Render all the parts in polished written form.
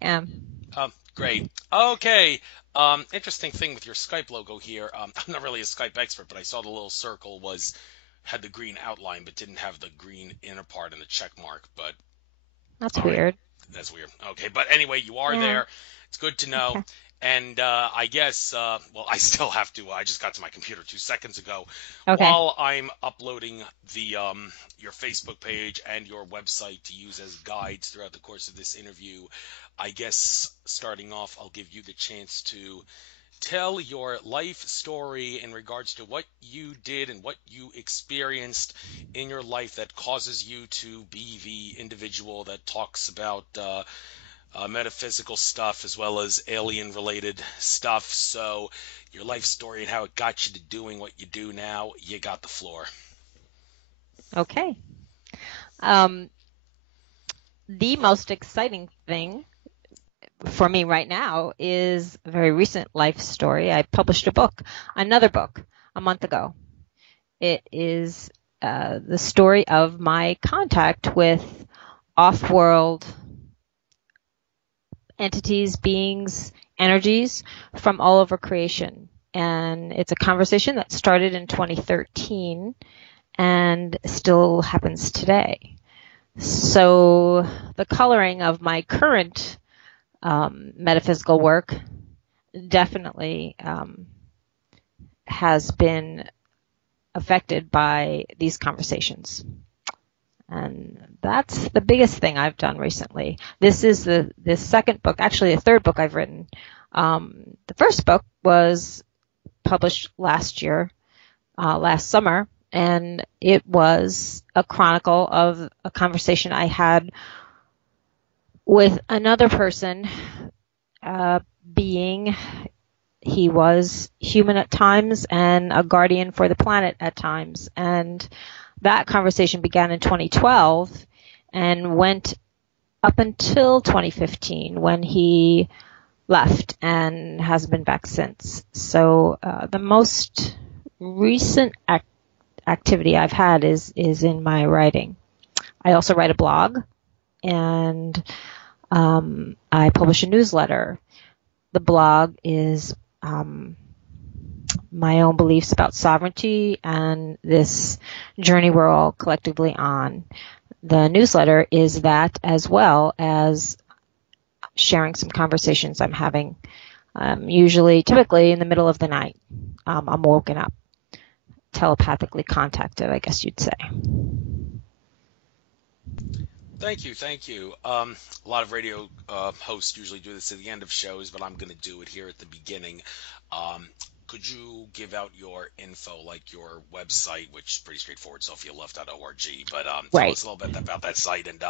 am. Great. Okay. Interesting thing with your Skype logo here. I'm not really a Skype expert, but I saw the little circle had the green outline, but didn't have the green inner part and the check mark. But That's all right, weird. that's weird. Okay, but anyway, you are Yeah. there. It's good to know. Okay. And I guess, well, I still have to. I just got to my computer 2 seconds ago. Okay. While I'm uploading the your Facebook page and your website to use as guides throughout the course of this interview, I guess starting off, I'll give you the chance to tell your life story in regards to what you did and what you experienced in your life that causes you to be the individual that talks about metaphysical stuff as well as alien related stuff. So, your life story and how it got you to doing what you do now, you got the floor. Okay. Um, the most exciting thing for me right now is a very recent life story. I published another book, a month ago. It is the story of my contact with off-world entities, beings, energies from all over creation. And it's a conversation that started in 2013 and still happens today. So the coloring of my current metaphysical work definitely has been affected by these conversations. And that's the biggest thing I've done recently. This is the second book, actually the third book I've written. The first book was published last summer, and it was a chronicle of a conversation I had with another person, being. He was human at times and a guardian for the planet at times. And that conversation began in 2012 and went up until 2015 when he left and hasn't been back since. So the most recent activity I've had is in my writing. I also write a blog, and I publish a newsletter. The blog is my own beliefs about sovereignty and this journey we're all collectively on. The newsletter is that, as well as sharing some conversations I'm having, typically in the middle of the night. I'm woken up, telepathically contacted, I guess you'd say. Thank you, thank you. A lot of radio hosts usually do this at the end of shows, but I'm going to do it here at the beginning. Um, could you give out your info, like your website, which is pretty straightforward, sophialove.org, but tell Right. us a little bit about that site and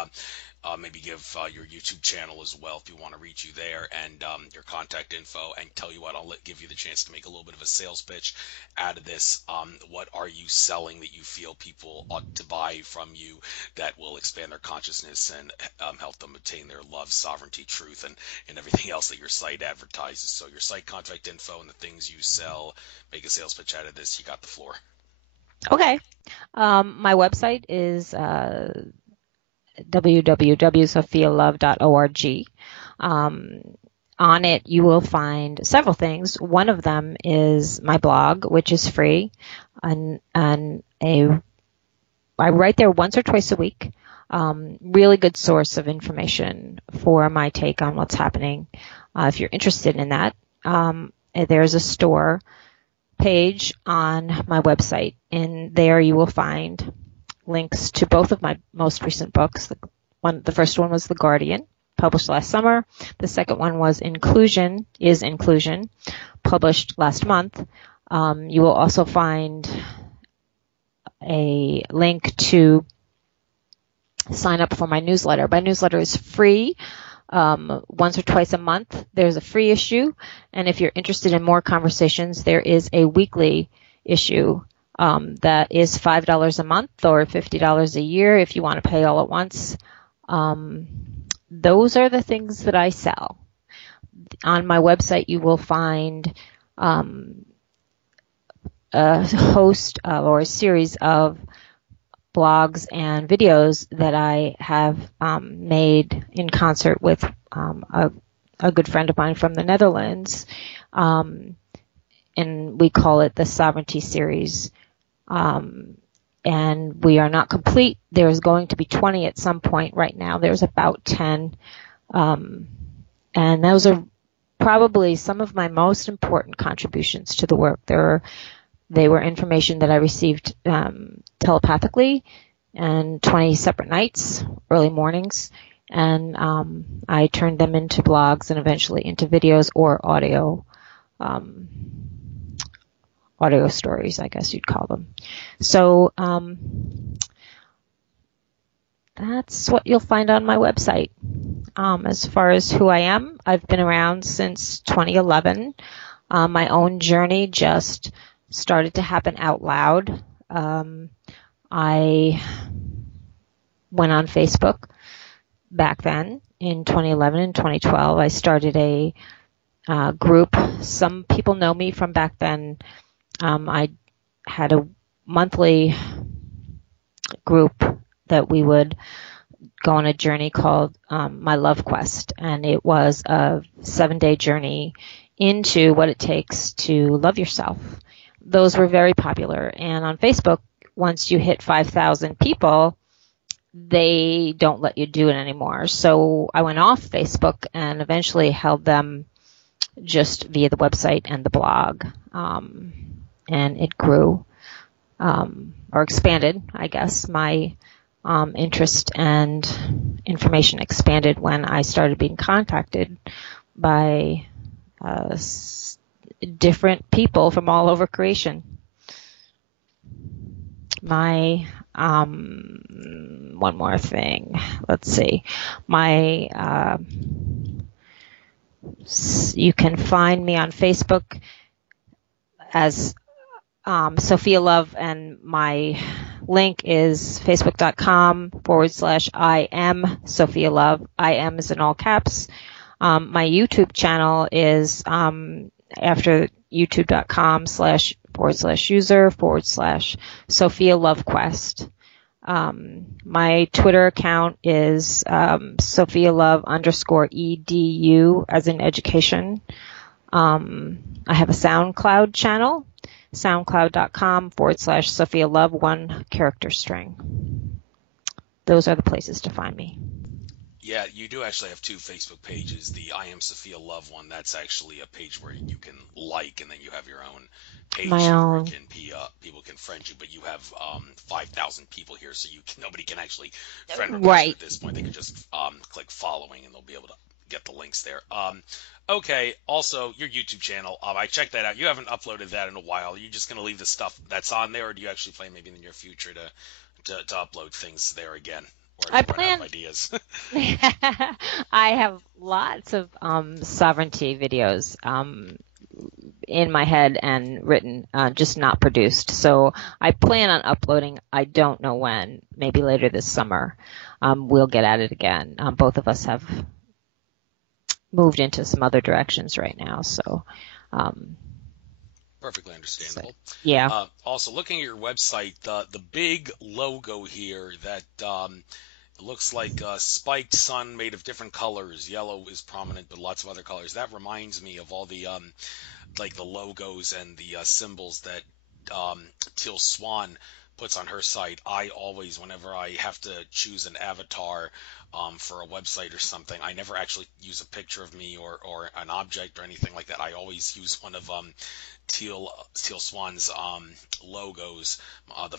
maybe give your YouTube channel as well if you want to reach you there, and your contact info. And tell you what, give you the chance to make a little bit of a sales pitch out of this. What are you selling that you feel people ought to buy from you that will expand their consciousness and help them attain their love, sovereignty, truth, and everything else that your site advertises? So your site contact info and the things you sell, make a sales pitch out of this. You got the floor. Okay. My website is www.sophialove.org. On it, you will find several things. One of them is my blog, which is free, and I write there once or twice a week. Really good source of information for my take on what's happening. If you're interested in that, there's a store page on my website, and there you will find links to both of my most recent books. The first one was The Guardian, published last summer. The second one was Inclusion is Inclusion, published last month. You will also find a link to sign up for my newsletter. My newsletter is free. Once or twice a month, there's a free issue. And if you're interested in more conversations, there is a weekly issue that is $5 a month or $50 a year if you want to pay all at once. Those are the things that I sell. On my website, you will find a host or a series of blogs and videos that I have made in concert with a good friend of mine from the Netherlands, and we call it the Sovereignty Series. And we are not complete. There's going to be 20 at some point. Right now there's about 10. And those are probably some of my most important contributions to the work. They were information that I received telepathically, and 20 separate nights, early mornings, and I turned them into blogs and eventually into videos or audio stories, I guess you'd call them. So that's what you'll find on my website. As far as who I am, I've been around since 2011. My own journey just started to happen out loud. I went on Facebook back then in 2011 and 2012. I started a group. Some people know me from back then. I had a monthly group that we would go on a journey called My Love Quest, and it was a 7-day journey into what it takes to love yourself. Those were very popular, and on Facebook, once you hit 5,000 people, they don't let you do it anymore. So I went off Facebook and eventually held them just via the website and the blog, and it grew or expanded, I guess. My interest and information expanded when I started being contacted by different people from all over creation. My one more thing. Let's see. You can find me on Facebook as Sophia Love, and my link is facebook.com/I am Sophia Love. I am is in all caps. My YouTube channel is after youtube.com/user/Sophia Love Quest. My Twitter account is Sophia Love _edu as in education. I have a SoundCloud channel, soundcloud.com/Sophia Love 1 character string. Those are the places to find me. Yeah, you do actually have 2 Facebook pages. The I Am Sophia Love one, that's actually a page where you can like, and then you have your own page My where own. people can friend you, but you have 5,000 people here, so nobody can actually friend request you Right. at this point. They can just click following, and they'll be able to get the links there. Okay, also, your YouTube channel, I checked that out. You haven't uploaded that in a while. Are you just going to leave the stuff that's on there, or do you actually plan maybe in the near future to upload things there again? Or I do you run out of plan. ideas? I have lots of sovereignty videos in my head and written, just not produced. So I plan on uploading. I don't know when. Maybe later this summer. We'll get at it again. Both of us have moved into some other directions right now. So Perfectly understandable. yeah. Also, looking at your website, the big logo here that looks like a spiked sun made of different colors. Yellow is prominent, but lots of other colors. That reminds me of all the like the logos and the symbols that Teal Swan puts on her site. I always, whenever I have to choose an avatar for a website or something, I never actually use a picture of me or an object or anything like that. I always use one of Teal Swan's logos. On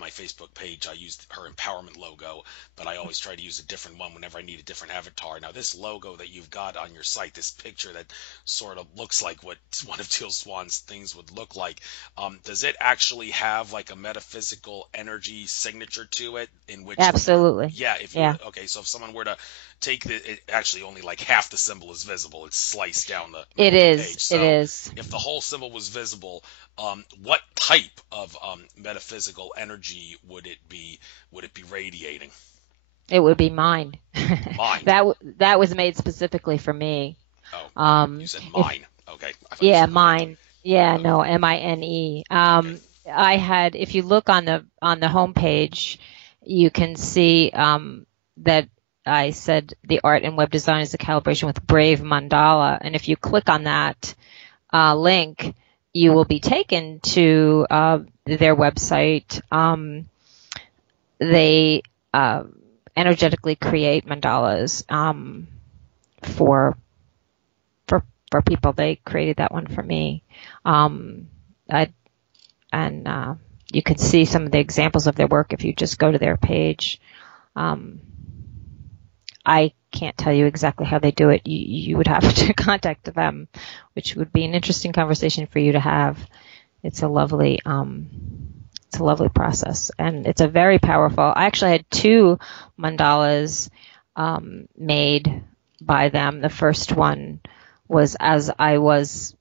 my Facebook page, I used her empowerment logo, but I always try to use a different one whenever I need a different avatar. Now, this logo that you've got on your site, this picture that sort of looks like what one of Teal Swan's things would look like, does it actually have like a metaphysical energy signature to it? In which, Absolutely. okay, so if someone were to take it actually only like half the symbol is visible. It's sliced down the It middle of the is. page. So It is. if the whole symbol was visible, what type of metaphysical energy would it be radiating? It would be mine. Mine. That was made specifically for me. Oh, you said mine. Okay. I thought you Yeah, said mine. Yeah, Okay. no, MINE. Okay. I had, if you look on the homepage, you can see that I said the art and web design is a calibration with Brave Mandala. And if you click on that link, you will be taken to their website. They energetically create mandalas for for people. They created that one for me. I and you can see some of the examples of their work if you just go to their page. I can't tell you exactly how they do it. You would have to contact them, which would be an interesting conversation for you to have. It's a lovely process, and it's a very powerful. I actually had 2 mandalas made by them. The first one was as I was,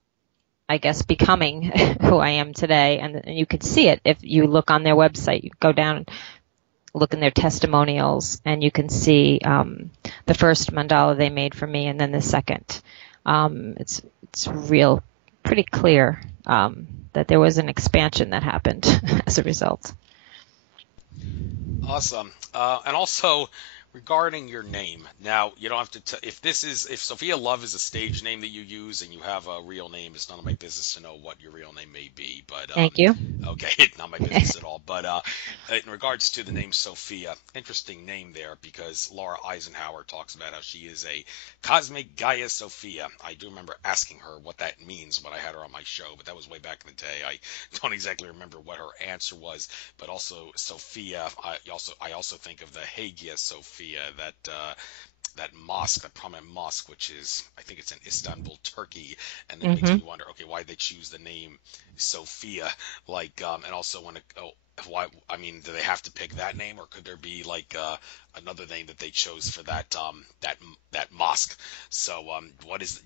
I guess, becoming who I am today, and you could see it if you look on their website. You go down, look in their testimonials, and you can see the first mandala they made for me, and then the second. It's real, pretty clear that there was an expansion that happened as a result. Awesome. And also regarding your name, now you don't have to. If Sophia Love is a stage name that you use and you have a real name, it's none of my business to know what your real name may be. But Thank you. okay, not my business at all. But in regards to the name Sophia, interesting name there because Laura Eisenhower talks about how she is a cosmic Gaia Sophia. I do remember asking her what that means when I had her on my show, but that was way back in the day. I don't exactly remember what her answer was, but also Sophia. I also think of the Hagia Sophia, that mosque, that prominent mosque, which is, I think it's in Istanbul, Turkey, and it makes me wonder, okay, why they choose the name Sophia, and also why, I mean, do they have to pick that name, or could there be another name that they chose for that mosque? So,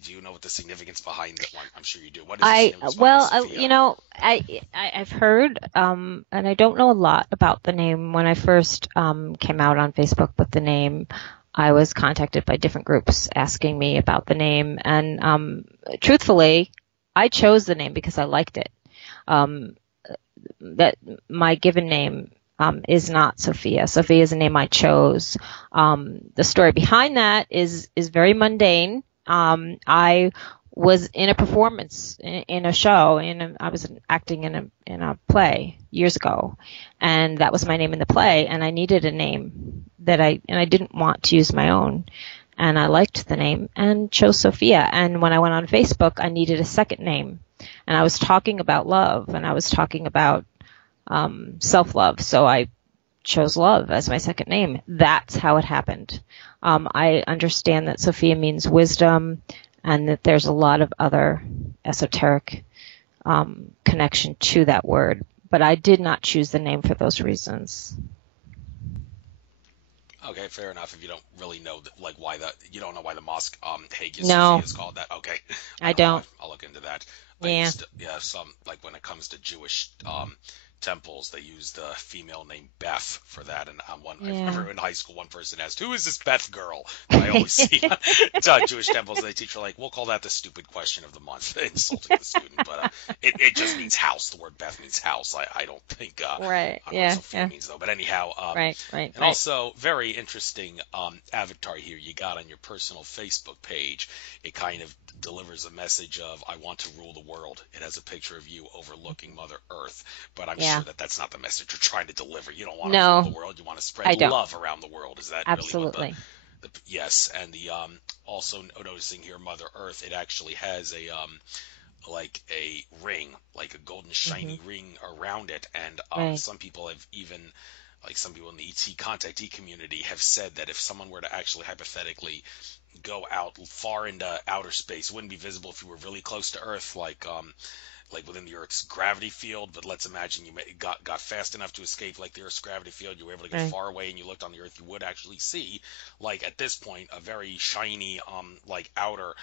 do you know what the significance behind that one? I'm sure you do. What is the significance behind Sophia? I've heard, and I don't know a lot about the name. When I first came out on Facebook with the name, I was contacted by different groups asking me about the name, and truthfully, I chose the name because I liked it. That my given name is not Sophia. Sophia is a name I chose. The story behind that is very mundane. I was in a performance in a show, I was acting in a play years ago, and that was my name in the play, and I needed a name I didn't want to use my own, and I liked the name and chose Sophia. And when I went on Facebook, I needed a second name, and I was talking about love, and I was talking about self-love, so I chose love as my second name. That's how it happened. I understand that Sophia means wisdom, and that there's a lot of other esoteric connection to that word, but I did not choose the name for those reasons. Okay, fair enough. If you don't really know you don't know why the mosque Hagia No. Sophia is called that. Okay, I don't. I'll look into that. Yeah. Some when it comes to Jewish temples, they use the female name Beth for that. And I remember in high school, one person asked, "Who is this Beth girl?" that I always see at Jewish temples. They teach her we'll call that the stupid question of the month, insulting the student. But it just means house. The word Beth means house. I don't think right. I don't know what Sophia means though. But anyhow, right. And also very interesting avatar here you got on your personal Facebook page. It kind of delivers a message of I want to rule the world. It has a picture of you overlooking Mother Earth, but I'm sure that's not the message you're trying to deliver. You don't want to rule the world. You want to spread love around the world. Is that absolutely really what yes? And the also noticing here Mother Earth, it actually has a ring, like a golden shiny ring around it, and some people have even some people in the ET contactee community have said that if someone were to actually hypothetically go out far into outer space, it wouldn't be visible if you were really close to Earth, like within the Earth's gravity field. But let's imagine you got fast enough to escape the Earth's gravity field. You were able to get far away, and you looked on the Earth. You would actually see, at this point, a very shiny, outer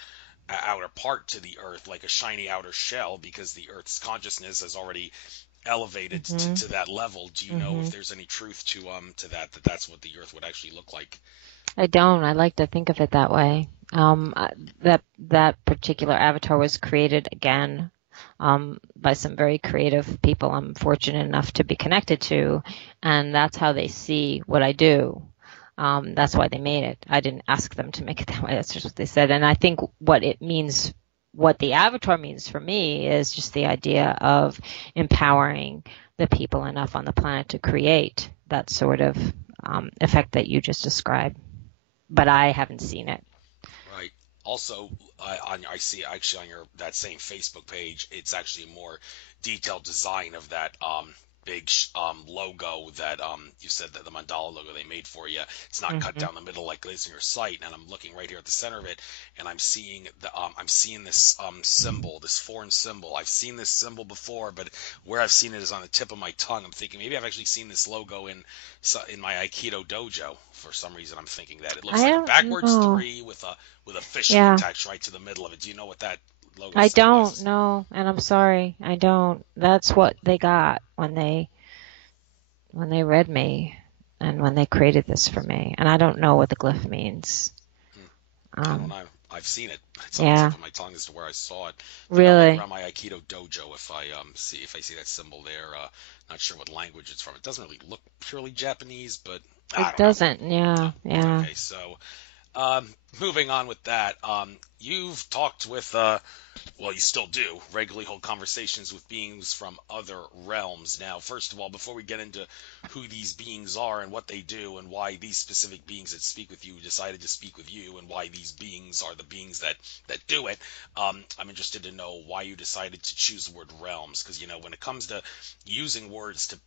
part to the Earth, like a shiny outer shell, because the Earth's consciousness has already elevated to that level. Do you know if there's any truth to that's what the Earth would actually look like? I don't. I like to think of it that way. That particular avatar was created again by some very creative people I'm fortunate enough to be connected to, and that's how they see what I do. That's why they made it. I didn't ask them to make it that way. That's just what they said. And I think what it means, what the avatar means for me, is just the idea of empowering the people enough on the planet to create that sort of effect that you just described. But I haven't seen it. Right. Also, I see actually on your that same Facebook page, it's actually a more detailed design of that big logo that you said that the mandala logo they made for you. It's not cut Hmm. down the middle like it is in your site, and I'm looking right here at the center of it, and I'm seeing this symbol, this foreign symbol. I've seen this symbol before, but where I've seen it is on the tip of my tongue. I'm thinking maybe I've actually seen this logo in my Aikido dojo. For some reason, I'm thinking that it looks I like a don't backwards know. three with a fishhook Yeah, attached right to the middle of it. Do you know what that logo I don't symbolizes? know, and I'm sorry, I don't. That's what they got when they read me and when they created this for me. And I don't know what the glyph means. Hmm. And when Um, I've seen it, it's on the tip yeah, of my tongue as to where I saw it. Think I'll look really. around my Aikido dojo if I see that symbol there. Not sure what language it's from. It doesn't really look purely Japanese, but I It don't know. doesn't. Yeah, yeah. Okay, so moving on with that, you've talked with well, you still do regularly hold conversations with beings from other realms. Now, first of all, before we get into who these beings are and what they do and why these specific beings that speak with you decided to speak with you and why these beings are the beings that do it, I'm interested to know why you decided to choose the word realms. Because, when it comes to using words to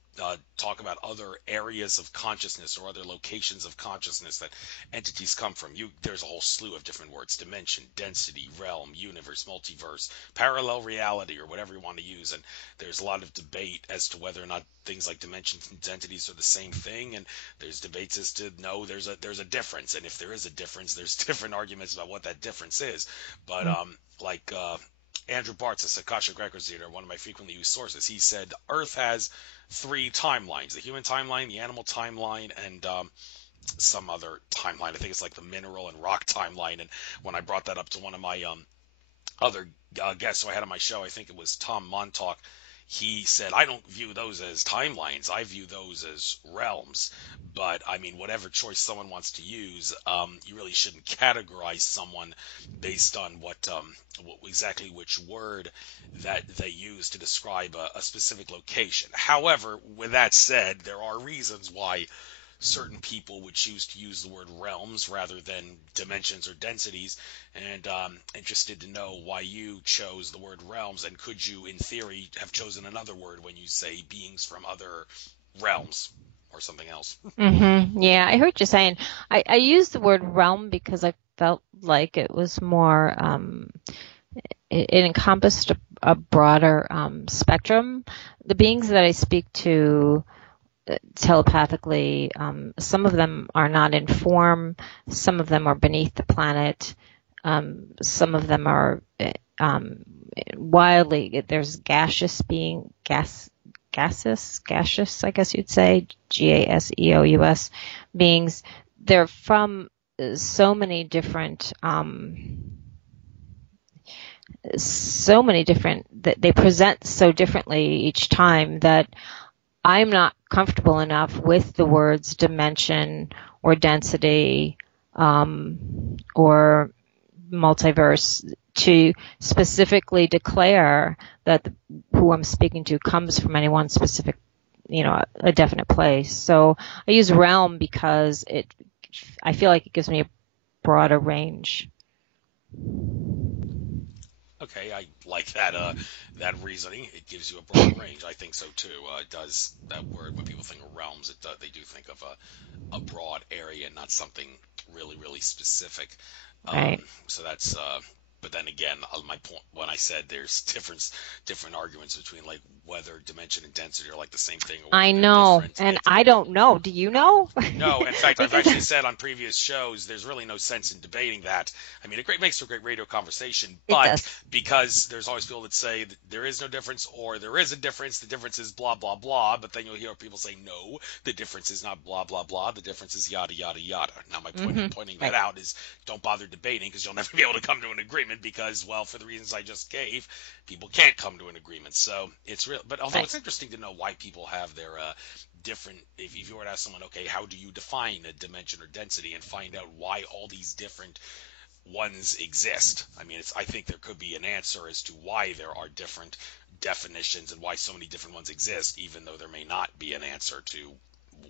talk about other areas of consciousness or other locations of consciousness that entities come from. There's a whole slew of different words: dimension, density, realm, universe, multiverse, parallel reality, or whatever you want to use. And there's a lot of debate as to whether or not things like dimensions and entities are the same thing. And there's debates as to no, there's a difference. And if there is a difference, there's different arguments about what that difference is. But like Andrew Bartz, a Akashic Records reader, one of my frequently used sources, he said Earth has three timelines: the human timeline, the animal timeline, and some other timeline. I think it's like the mineral and rock timeline. And when I brought that up to one of my other guests who I had on my show, I think it was Tom Montauk, he said, I don't view those as timelines. I view those as realms. But I mean, whatever choice someone wants to use, you really shouldn't categorize someone based on what exactly which word that they use to describe a specific location. However, with that said, there are reasons why certain people would choose to use the word realms rather than dimensions or densities, and interested to know why you chose the word realms, and could you, in theory, have chosen another word when you say beings from other realms or something else? Yeah, I heard you saying. I used the word realm because I felt like it was more, it encompassed a broader spectrum. The beings that I speak to telepathically, some of them are not in form, some of them are beneath the planet, some of them are um, wildly, there's gaseous, I guess you'd say, gaseous beings. They're from so many different, that they present so differently each time that I'm not comfortable enough with the words dimension or density or multiverse to specifically declare that who I'm speaking to comes from any one specific, a definite place. So I use realm because I feel like it gives me a broader range. Okay, I like that reasoning. It gives you a broader range. I think so too. It does that word when people think of realms, they do think of a broad area, not something really really specific. Right. So that's. But then again, my point when I said there's different arguments between like whether dimension and density are like the same thing or whether I they're know, different. and I don't know. Do you know? No, in fact, I've actually Because said on previous shows there's really no sense in debating that. I mean, it makes for a great radio conversation, it but does. because there's always people that say that there is no difference or there is a difference, the difference is blah blah blah. But then you'll hear people say no, the difference is not blah blah blah. The difference is yada yada yada. Now, my point in pointing that Right. out is don't bother debating because you'll never be able to come to an agreement agreement because, well, for the reasons I just gave, people can't come to an agreement. So it's real. But although Right. it's interesting to know why people have their different, if you were to ask someone, okay, how do you define a dimension or density, and find out why all these different ones exist. I mean, I think there could be an answer as to why there are different definitions and why so many different ones exist, even though there may not be an answer to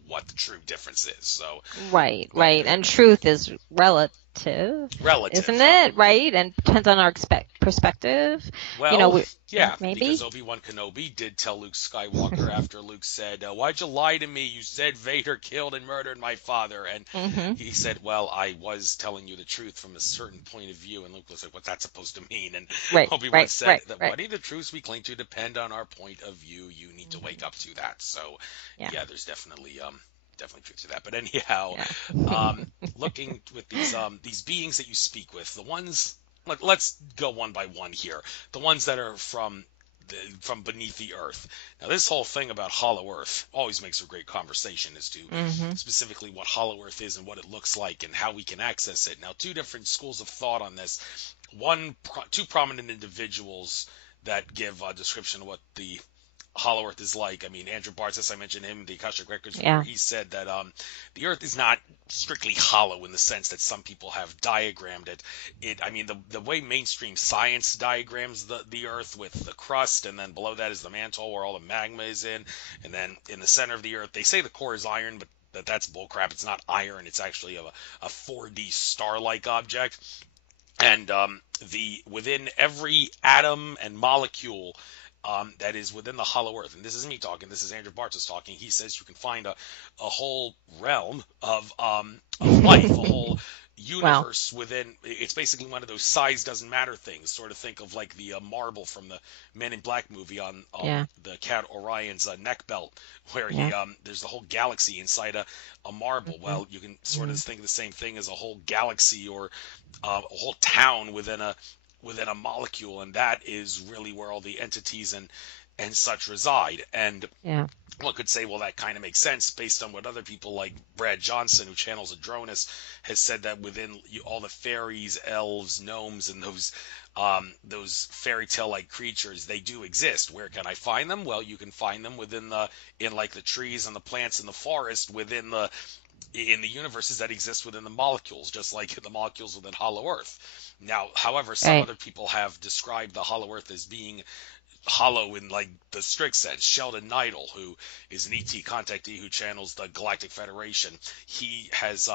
what the true difference is. So, Right, but right. And truth is relative, isn't relative. it? Right? And depends on our perspective. Well, Yeah, yeah, because maybe. Obi-Wan Kenobi did tell Luke Skywalker after Luke said, "Why'd you lie to me? You said Vader killed and murdered my father." And Hmm. he said, "Well, I was telling you the truth from a certain point of view." And Luke was like, "What's that supposed to mean?" And Right, Obi-Wan right, said right, that right. what the truths we cling to depend on our point of view. You need to wake Hmm. up to that. So, Yeah, yeah, there's definitely truth to that. But anyhow, yeah. um, looking with these beings that you speak with, the ones let's go one by one here. The ones that are from beneath the earth. Now, this whole thing about Hollow Earth always makes for great conversation as to Hmm. specifically what Hollow Earth is and what it looks like and how we can access it. Now, two different schools of thought on this. Two prominent individuals that give a description of what the Hollow Earth is like. I mean, Andrew Bartzis, I mentioned him, the Akashic Records reader. Yeah. He said that the Earth is not strictly hollow in the sense that some people have diagrammed it. I mean, the way mainstream science diagrams the Earth with the crust, and then below that is the mantle where all the magma is in, and then in the center of the Earth, they say the core is iron, but that's bullcrap. It's not iron. It's actually a 4D star-like object. And the within every atom and molecule that is within the hollow earth, and this is me talking, this is Andrew Bartz talking, he says you can find a whole realm of life, a whole Wow. universe within. It's basically one of those size doesn't matter things. Sort of think of like the marble from the Men in Black movie on Yeah. the Cat Orion's neck belt, where Yeah. there's the whole galaxy inside a marble. Hmm. Well, you can sort of Hmm. think of the same thing as a whole galaxy or a whole town within a molecule, and that is really where all the entities and such reside. And Yeah. one could say, well, that kind of makes sense based on what other people like Brad Johnson, who channels Adronis, has said that within all the fairies, elves, gnomes, and those fairy tale like creatures, they do exist. Where can I find them? Well, you can find them in like the trees and the plants in the forest in the universes that exist within the molecules, just like the molecules within Hollow Earth. Now, however, some Right. other people have described the Hollow Earth as being hollow in like the strict sense. Sheldon Neidl, who is an ET contactee who channels the Galactic Federation, he has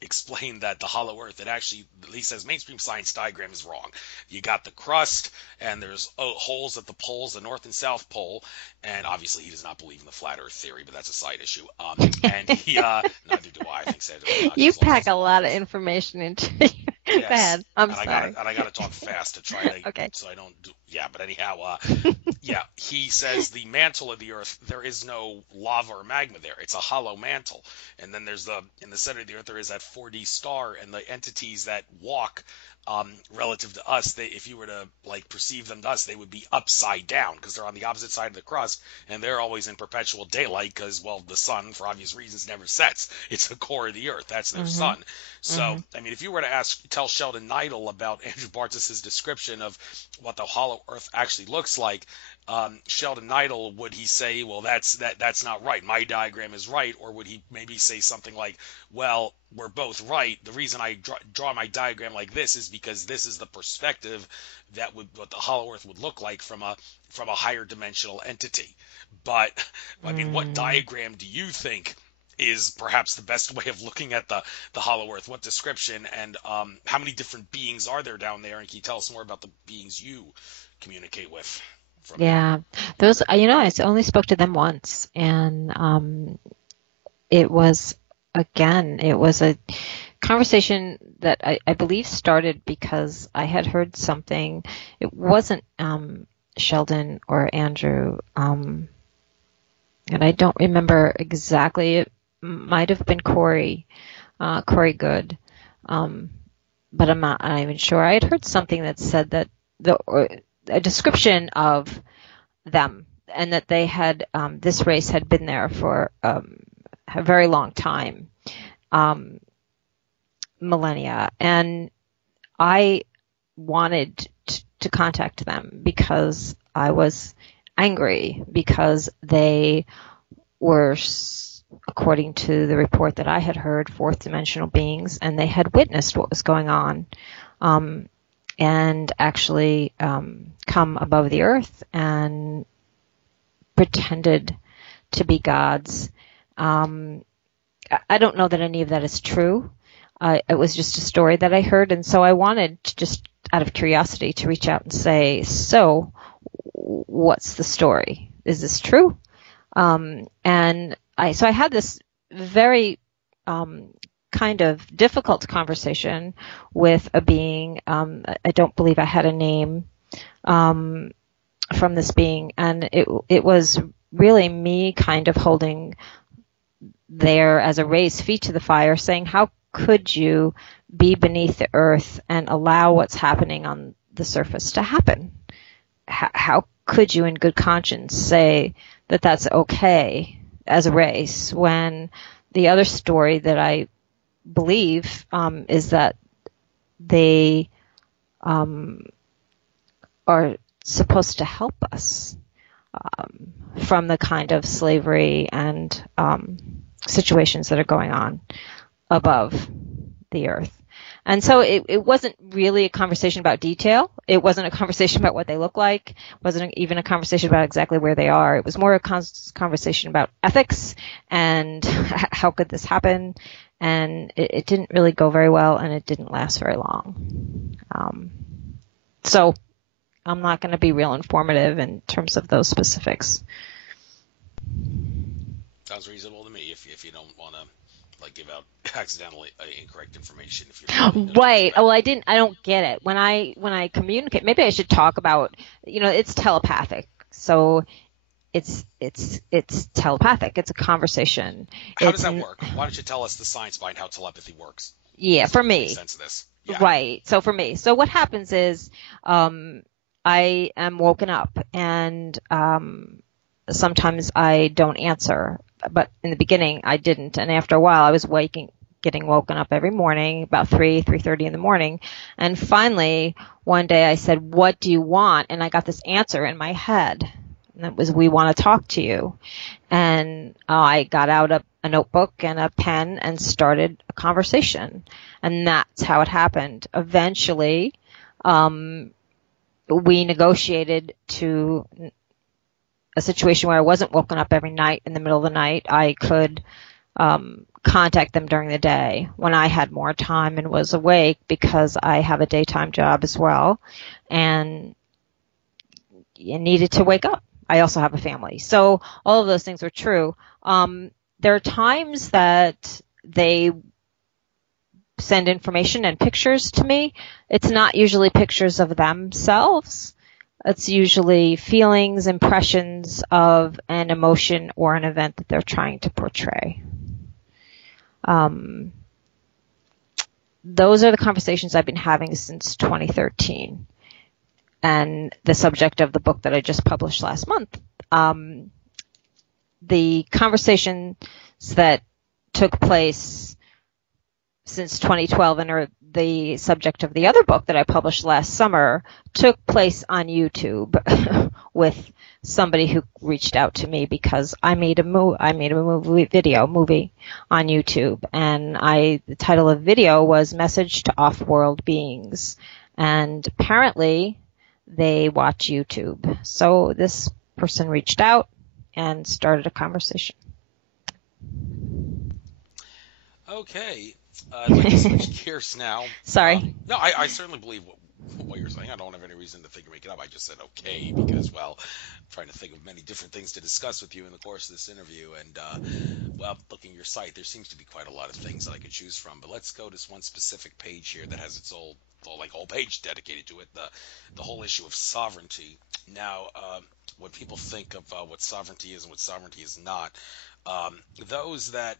explained that the Hollow Earth, it actually, he says mainstream science diagram is wrong. You got the crust, and there's holes at the poles, the North and South Pole, and obviously he does not believe in the flat Earth theory, but that's a side issue. And he, neither do I think Sandra You obnoxious pack lost a his lot of office. information into your Yes, head. I'm and sorry. I gotta talk fast to try to Okay. so I don't do. Yeah, but anyhow, yeah, he says the mantle of the Earth, there is no lava or magma there. It's a hollow mantle, and then there's in the center of the Earth there is that 4D star, and the entities that walk. Relative to us, if you were to like perceive them to us, they would be upside down because they're on the opposite side of the crust, and they're always in perpetual daylight because, well, the sun, for obvious reasons, never sets. It's the core of the Earth. That's their Hmm. sun. So, Hmm. I mean, if you were to tell Sheldon Neidl about Andrew Bartz's description of what the hollow Earth actually looks like, Sheldon Neidl, would he say, well, that's not right, my diagram is right, or would he maybe say something like, well, we're both right. The reason I draw my diagram like this is because this is the perspective that would what the hollow Earth would look like from a higher dimensional entity. But I mean, what Mm. diagram do you think is perhaps the best way of looking at the hollow Earth? What description and how many different beings are there down there? And can you tell us more about the beings you communicate with from there? Yeah. Those, I only spoke to them once, and it was, again, it was a conversation that I believe started because I had heard something. It wasn't Sheldon or Andrew, and I don't remember exactly. It might have been Corey Good, um, but I'm not even sure. I had heard something that said that a description of them, and that they had this race had been there for a very long time, um, millennia, and I wanted to contact them because I was angry because they were, according to the report that I had heard, fourth dimensional beings, and they had witnessed what was going on, and actually come above the earth and pretended to be gods. I don't know that any of that is true. It was just a story that I heard, and so I wanted to, just out of curiosity, to reach out and say, so what's the story? Is this true? And I had this very kind of difficult conversation with a being. I don't believe I had a name from this being, and it was really me kind of holding there as a raised feet to the fire, saying, how could you be beneath the earth and allow what's happening on the surface to happen? How could you in good conscience say that that's okay as a race, when the other story that I believe is that they are supposed to help us from the kind of slavery and situations that are going on above the earth. And so it wasn't really a conversation about detail. It wasn't a conversation about what they look like. It wasn't even a conversation about exactly where they are. It was more a conversation about ethics and how could this happen. And it didn't really go very well, and it didn't last very long. So I'm not going to be real informative in terms of those specifics. Sounds reasonable to me. If you don't want to give out accidentally incorrect information, if you're right. Oh, I don't get it when I communicate. Maybe I should talk about, it's telepathic. So it's telepathic. It's a conversation. How does that work? Why don't you tell us the science behind how telepathy works? Yeah, for me. Make sense of this. Yeah. Right. So for me, so what happens is, I am woken up, and sometimes I don't answer. But in the beginning, I didn't. And after a while, I was getting woken up every morning, about 3:30 in the morning. And finally, one day I said, what do you want? And I got this answer in my head. And it was, we want to talk to you. And I got out a notebook and a pen and started a conversation. And that's how it happened. Eventually, we negotiated to a situation where I wasn't woken up every night in the middle of the night. I could contact them during the day when I had more time and was awake, because I have a daytime job as well, and needed to wake up. I also have a family. So all of those things are true. There are times that they send information and pictures to me. It's not usually pictures of themselves. It's usually feelings, impressions of an emotion or an event that they're trying to portray. Those are the conversations I've been having since 2013, and the subject of the book that I just published last month. The conversations that took place since 2012 and are the subject of the other book that I published last summer took place on YouTube with somebody who reached out to me because I made a movie on YouTube, and the title of the video was Message to Off-World Beings, and apparently they watch YouTube. So this person reached out and started a conversation. Okay. I'd like to switch gears now. Sorry. No, I certainly believe what you're saying. I don't have any reason to think you're making it up. I just said okay because, well, I'm trying to think of many different things to discuss with you in the course of this interview. And, well, looking at your site, there seems to be quite a lot of things that I could choose from. But let's go to this one specific page here that has its whole page dedicated to it, the whole issue of sovereignty. Now, when people think of what sovereignty is and what sovereignty is not, those that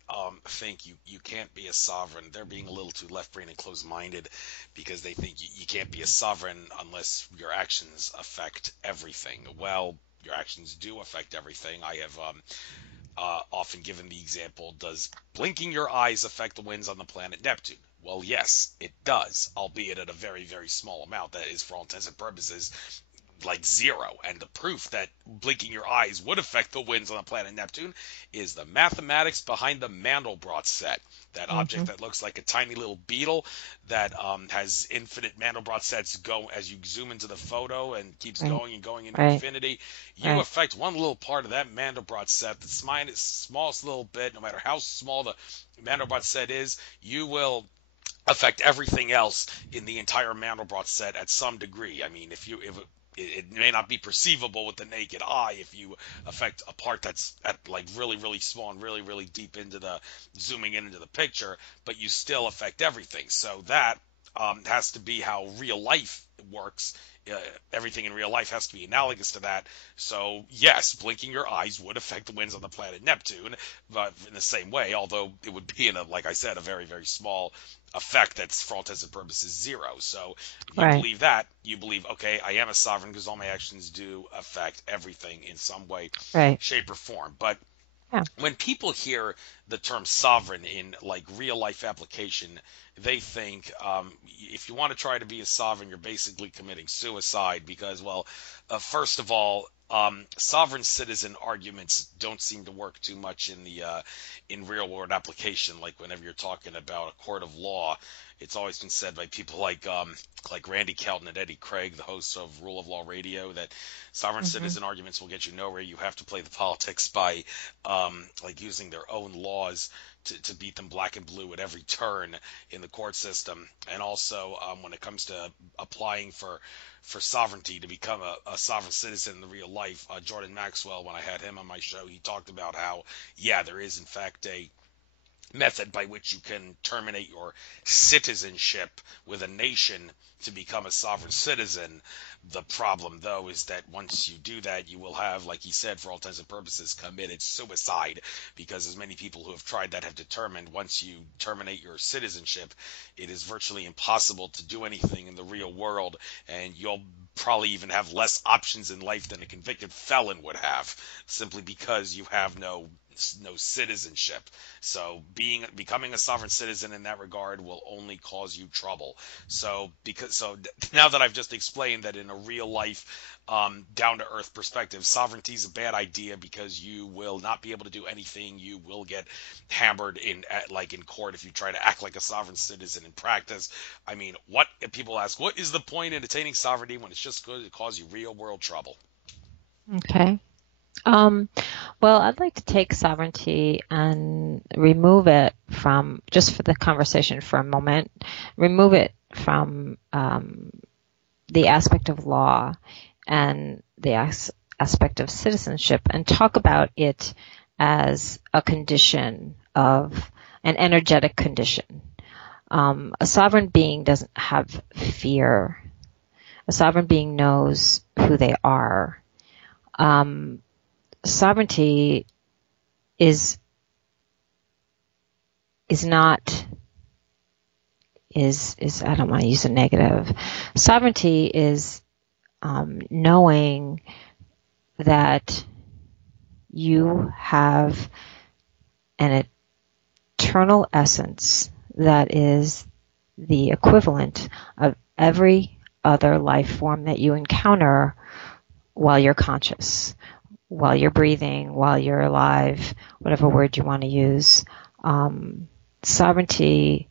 think you can't be a sovereign, they're being a little too left-brained and closed-minded, because they think you can't be a sovereign unless your actions affect everything. Well, your actions do affect everything. I have often given the example, does blinking your eyes affect the winds on the planet Neptune? Well, yes, it does, albeit at a very, very small amount. That is, for all intents and purposes, like zero. And the proof that blinking your eyes would affect the winds on the planet Neptune is the mathematics behind the Mandelbrot set. That object Hmm. that looks like a tiny little beetle that has infinite Mandelbrot sets go as you zoom into the photo and keeps Right, going and going into right, infinity. You right, affect one little part of that Mandelbrot set, the smallest little bit, no matter how small the Mandelbrot set is, you will affect everything else in the entire Mandelbrot set at some degree. I mean, if it may not be perceivable with the naked eye if you affect a part that's at like really really small and really really deep into the zooming in into the picture, but you still affect everything. So that has to be how real life works. Everything in real life has to be analogous to that. So yes, blinking your eyes would affect the winds on the planet Neptune, but in the same way, although it would be in a, like I said, a very very small effect that's for all intents and purposes zero. So if you right, believe that, you believe, okay, I am a sovereign because all my actions do affect everything in some way, right. shape, or form. But Yeah. when people hear the term sovereign in like real life application, they think if you want to try to be a sovereign, you're basically committing suicide because, well, first of all, sovereign citizen arguments don't seem to work too much in the in real world application. Like whenever you're talking about a court of law, it's always been said by people like Randy Kelton and Eddie Craig, the hosts of Rule of Law Radio, that sovereign Hmm. citizen arguments will get you nowhere. You have to play the politics by like using their own laws to beat them black and blue at every turn in the court system. And also when it comes to applying for sovereignty to become a sovereign citizen in the real life, Jordan Maxwell, when I had him on my show, he talked about how, yeah, there is in fact a method by which you can terminate your citizenship with a nation to become a sovereign citizen. The problem, though, is that once you do that, you will have, like he said, for all intents and purposes, committed suicide, because as many people who have tried that have determined, once you terminate your citizenship, it is virtually impossible to do anything in the real world, and you'll probably even have less options in life than a convicted felon would have, simply because you have no citizenship. So becoming a sovereign citizen in that regard will only cause you trouble. So now that I've just explained that in a real life, down to earth perspective, sovereignty is a bad idea because you will not be able to do anything. You will get hammered like in court if you try to act like a sovereign citizen in practice. I mean, what if people ask, what is the point in attaining sovereignty when it's just going to cause you real world trouble? Okay. Um, well, I'd like to take sovereignty and remove it from, just for the conversation for a moment, remove it from the aspect of law and the aspect of citizenship and talk about it as a condition of an energetic condition. A sovereign being doesn't have fear. A sovereign being knows who they are. Um, Sovereignty is not is I don't want to use a negative. Sovereignty is knowing that you have an eternal essence that is the equivalent of every other life form that you encounter while you're conscious, while you're breathing, while you're alive, whatever word you want to use. Sovereignty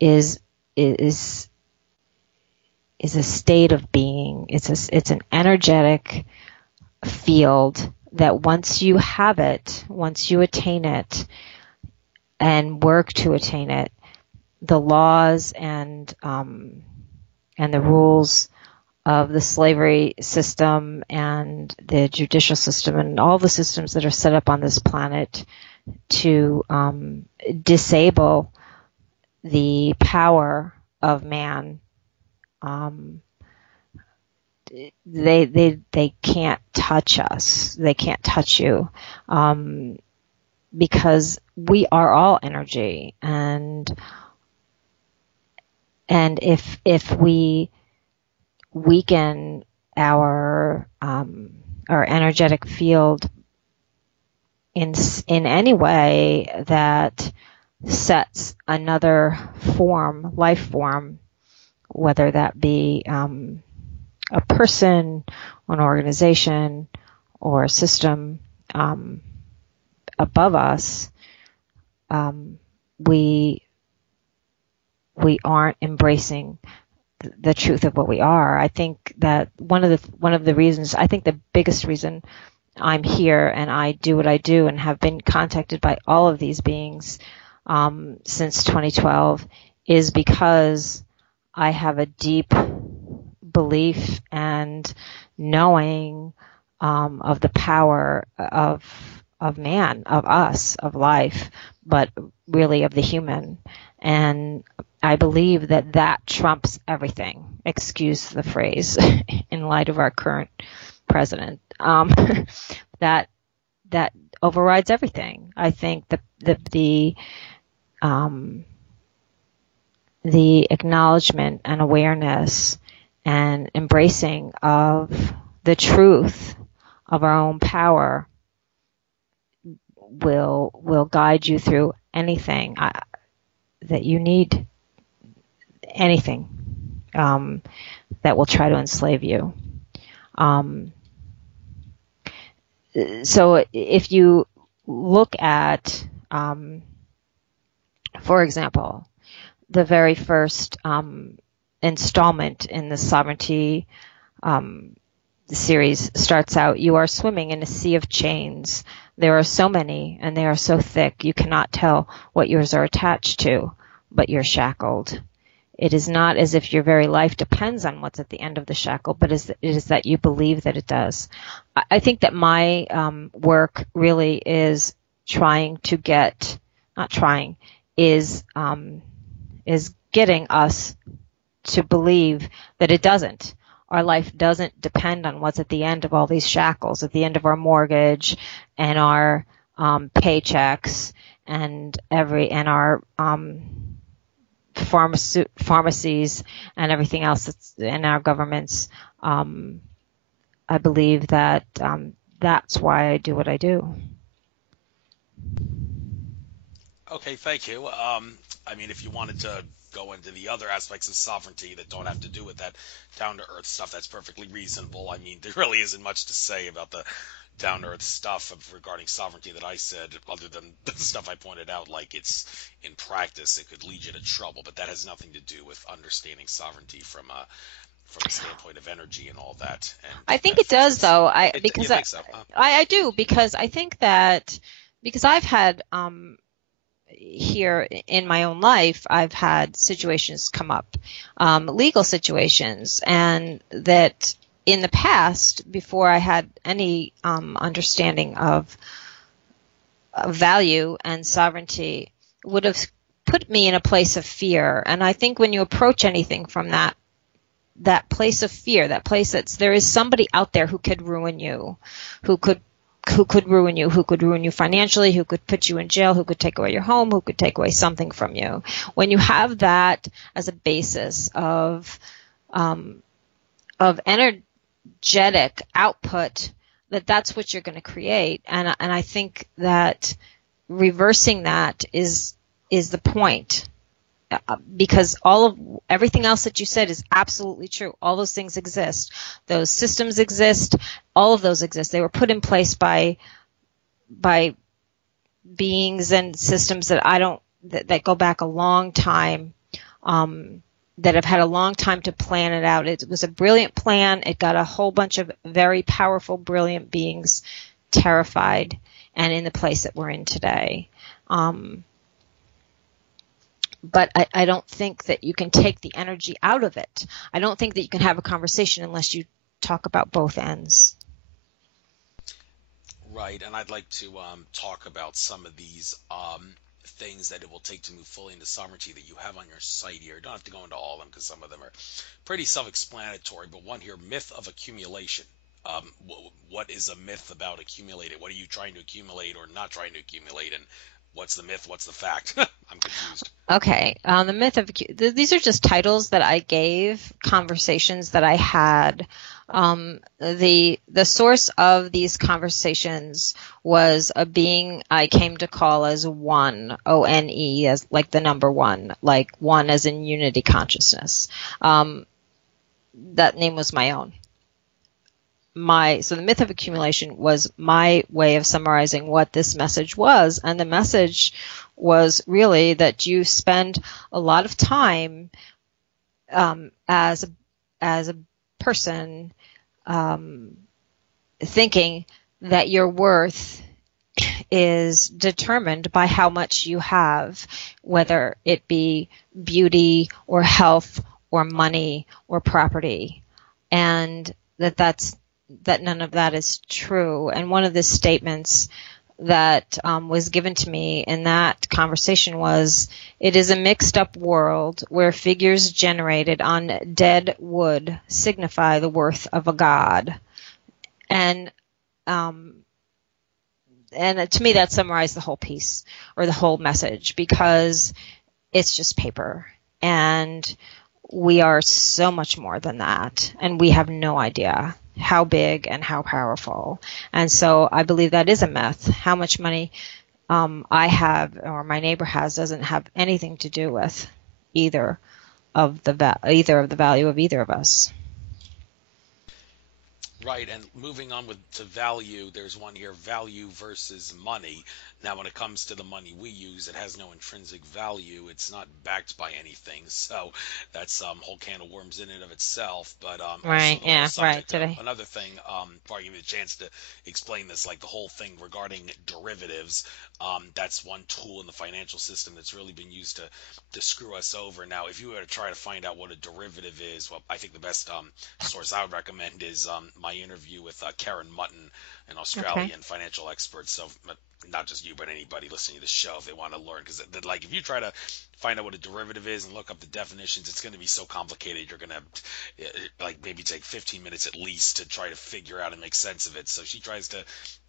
is is is a state of being. It's an energetic field that once you have it, once you attain it and work to attain it, the laws and the rules of the slavery system and the judicial system and all the systems that are set up on this planet to disable the power of man, um, they can't touch us. They can't touch you, because we are all energy, and if we weaken our energetic field in any way that sets another form, life form, whether that be a person, an organization, or a system above us, we aren't embracing the truth of what we are. I think that one of the reasons, I think the biggest reason I'm here and I do what I do and have been contacted by all of these beings since 2012 is because I have a deep belief and knowing of the power of man, of us, of life, but really of the human. And I believe that that trumps everything. Excuse the phrase in light of our current president. That overrides everything. I think the acknowledgement and awareness and embracing of the truth of our own power will guide you through anything that you need, anything that will try to enslave you. So if you look at, for example, the very first installment in the sovereignty series starts out, you are swimming in a sea of chains. There are so many, and they are so thick, you cannot tell what yours are attached to, but you're shackled. It is not as if your very life depends on what's at the end of the shackle, but it is that you believe that it does. I think that my work really is trying to get, not trying, is getting us to believe that it doesn't. Our life doesn't depend on what's at the end of all these shackles, at the end of our mortgage and our paychecks and our pharmacies and everything else that's in our governments. I believe that that's why I do what I do. Okay, thank you. I mean, if you wanted to go into the other aspects of sovereignty that don't have to do with that down to earth stuff, that's perfectly reasonable. I mean, there really isn't much to say about the down to earth stuff regarding sovereignty that I said, other than the stuff I pointed out, like it's in practice, it could lead you to trouble, but that has nothing to do with understanding sovereignty from a standpoint of energy and all that. I And think it does, metaphysics. though. You think so? I do, because I think that because I've had here in my own life, I've had situations come up, legal situations, and that in the past, before I had any understanding of value and sovereignty, would have put me in a place of fear. And I think when you approach anything from that place of fear, that place there is somebody out there who could ruin you, who could ruin you, who could ruin you financially, who could put you in jail, who could take away your home, who could take away something from you. When you have that as a basis of energetic output, that's what you're going to create. And I think that reversing that is the point. Because everything else that you said is absolutely true. All those things exist. Those systems exist. All of those exist. They were put in place by beings and systems that go back a long time, that have had a long time to plan it out. It was a brilliant plan. It got a whole bunch of very powerful, brilliant beings terrified and in the place that we're in today. But I don't think that you can take the energy out of it. I don't think that you can have a conversation unless you talk about both ends. Right, and I'd like to talk about some of these things that it will take to move fully into sovereignty that you have on your site here. You don't have to go into all of them because some of them are pretty self-explanatory, but one here, myth of accumulation. What is a myth about accumulating? What are you trying to accumulate or not trying to accumulate? And what's the myth? What's the fact? I'm confused. Okay. The myth of these are just titles that I gave conversations that I had The source of these conversations was a being I came to call as One, O-N-E, as like the number one, like one as in unity consciousness. That name was my own. So the myth of accumulation was my way of summarizing what this message was. And the message was really that you spend a lot of time as a person thinking that your worth is determined by how much you have, whether it be beauty or health or money or property, and that none of that is true. And one of the statements that was given to me in that conversation was, it is a mixed up world where figures generated on dead wood signify the worth of a god. And to me that summarized the whole piece, or the whole message, because it's just paper, and we are so much more than that, and we have no idea how big and how powerful. And so I believe that is a myth. How much money I have or my neighbor has doesn't have anything to do with either of the value of either of us. Right, and moving on to value, there's one here, value versus money. Now, when it comes to the money we use, it has no intrinsic value. It's not backed by anything, so that's a whole can of worms in and of itself. But also Right. the whole Yeah. Right. subject of Today. another thing, before I give you a chance to explain this, like the whole thing regarding derivatives. That's one tool in the financial system that's really been used to screw us over. Now, if you were to try to find out what a derivative is, well, I think the best source I would recommend is my interview with Karen Mutton, an Okay. Australian financial expert. So not just you, but anybody listening to the show, if they want to learn, because like if you try to find out what a derivative is and look up the definitions, it's going to be so complicated. You're going to like maybe take 15 minutes at least to try to figure out and make sense of it. So she tries to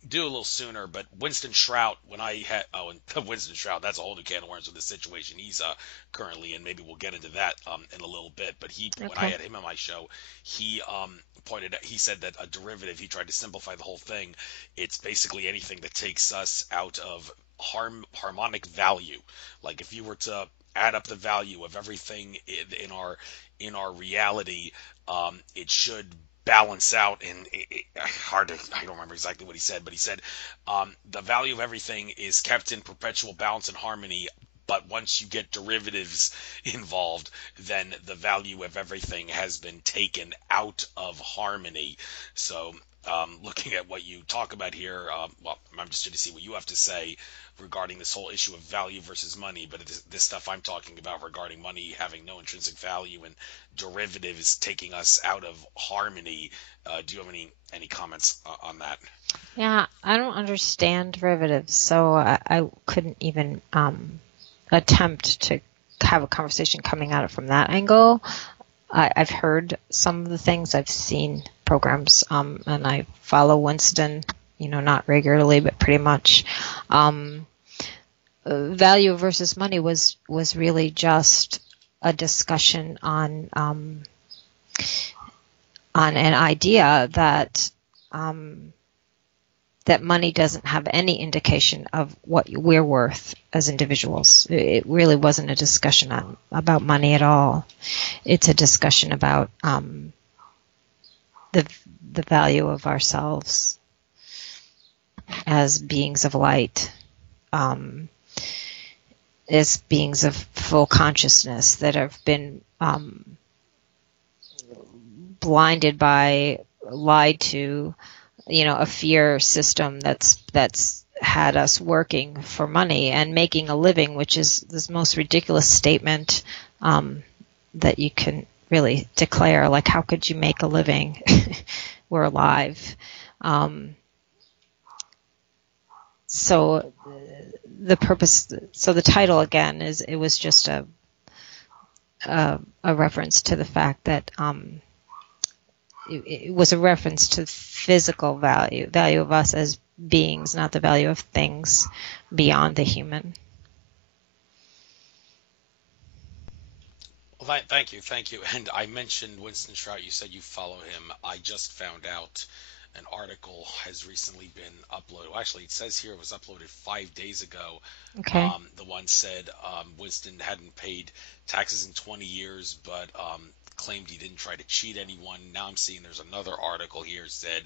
do a little sooner. But Winston Shrout, and Winston Shrout, that's a whole new can of worms with the situation he's currently in. Maybe we'll get into that in a little bit. But when I Okay. had him on my show, he he said that a derivative, he tried to simplify the whole thing. It's basically anything that takes us out of harmonic value. Like if you were to add up the value of everything in our reality, it should balance out. And I don't remember exactly what he said, but he said the value of everything is kept in perpetual balance and harmony, but once you get derivatives involved, then the value of everything has been taken out of harmony. So, looking at what you talk about here, well, I'm just going to see what you have to say regarding this whole issue of value versus money. But this stuff I'm talking about regarding money having no intrinsic value and derivatives taking us out of harmony. Do you have any comments on that? Yeah, I don't understand derivatives, so I couldn't even attempt to have a conversation coming at it from that angle. I've heard some of the things, I've seen programs, and I follow Winston, not regularly, but pretty much. Value versus money was really just a discussion on an idea that that money doesn't have any indication of what we're worth as individuals. It really wasn't a discussion about money at all. It's a discussion about the value of ourselves as beings of light, as beings of full consciousness that have been blinded by, lied to, a fear system that's had us working for money and making a living, which is the most ridiculous statement that you can really declare. Like, how could you make a living? We're alive. So the title again it was just a reference to the fact that it was a reference to physical value of us as beings, not the value of things beyond the human. Well, thank you. And I mentioned Winston Trout. You said you follow him. I just found out an article has recently been uploaded. Well, actually, it says here it was uploaded 5 days ago. Okay. The one said Winston hadn't paid taxes in 20 years, but claimed he didn't try to cheat anyone. Now I'm seeing there's another article here said,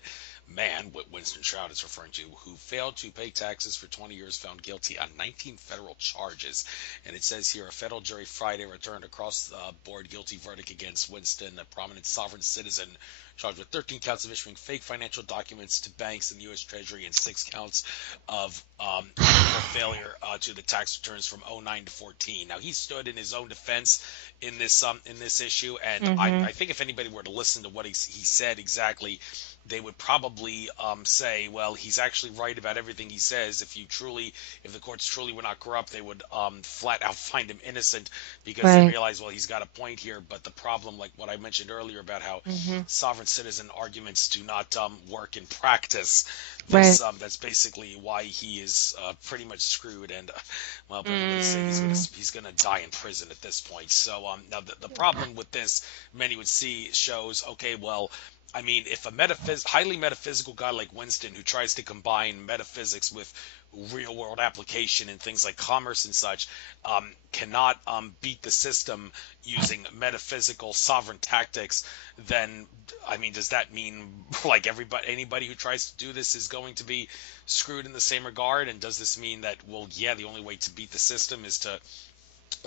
man, what Winston Trout is referring to, who failed to pay taxes for 20 years, found guilty on 19 federal charges. And it says here, a federal jury Friday returned across the board guilty verdict against Winston, a prominent sovereign citizen charged with 13 counts of issuing fake financial documents to banks in the U.S. Treasury and 6 counts of for failure to the tax returns from '09 to 14. Now, he stood in his own defense in this issue, and Mm-hmm. I think if anybody were to listen to what he said exactly, they would probably say, well, he's actually right about everything he says. If the courts truly were not corrupt, they would flat out find him innocent because they Right. realize, well, he's got a point here. But the problem, like what I mentioned earlier about how Mm-hmm. sovereign citizen arguments do not work in practice, Right. that's basically why he is pretty much screwed. And well, but everybody's saying Mm. he's gonna die in prison at this point. So now the problem with this, many would see shows, okay, well, I mean, if a highly metaphysical guy like Winston, who tries to combine metaphysics with real world application and things like commerce and such, cannot beat the system using metaphysical sovereign tactics, then I mean, does that mean like anybody who tries to do this is going to be screwed in the same regard? And does this mean that, well, yeah, the only way to beat the system is to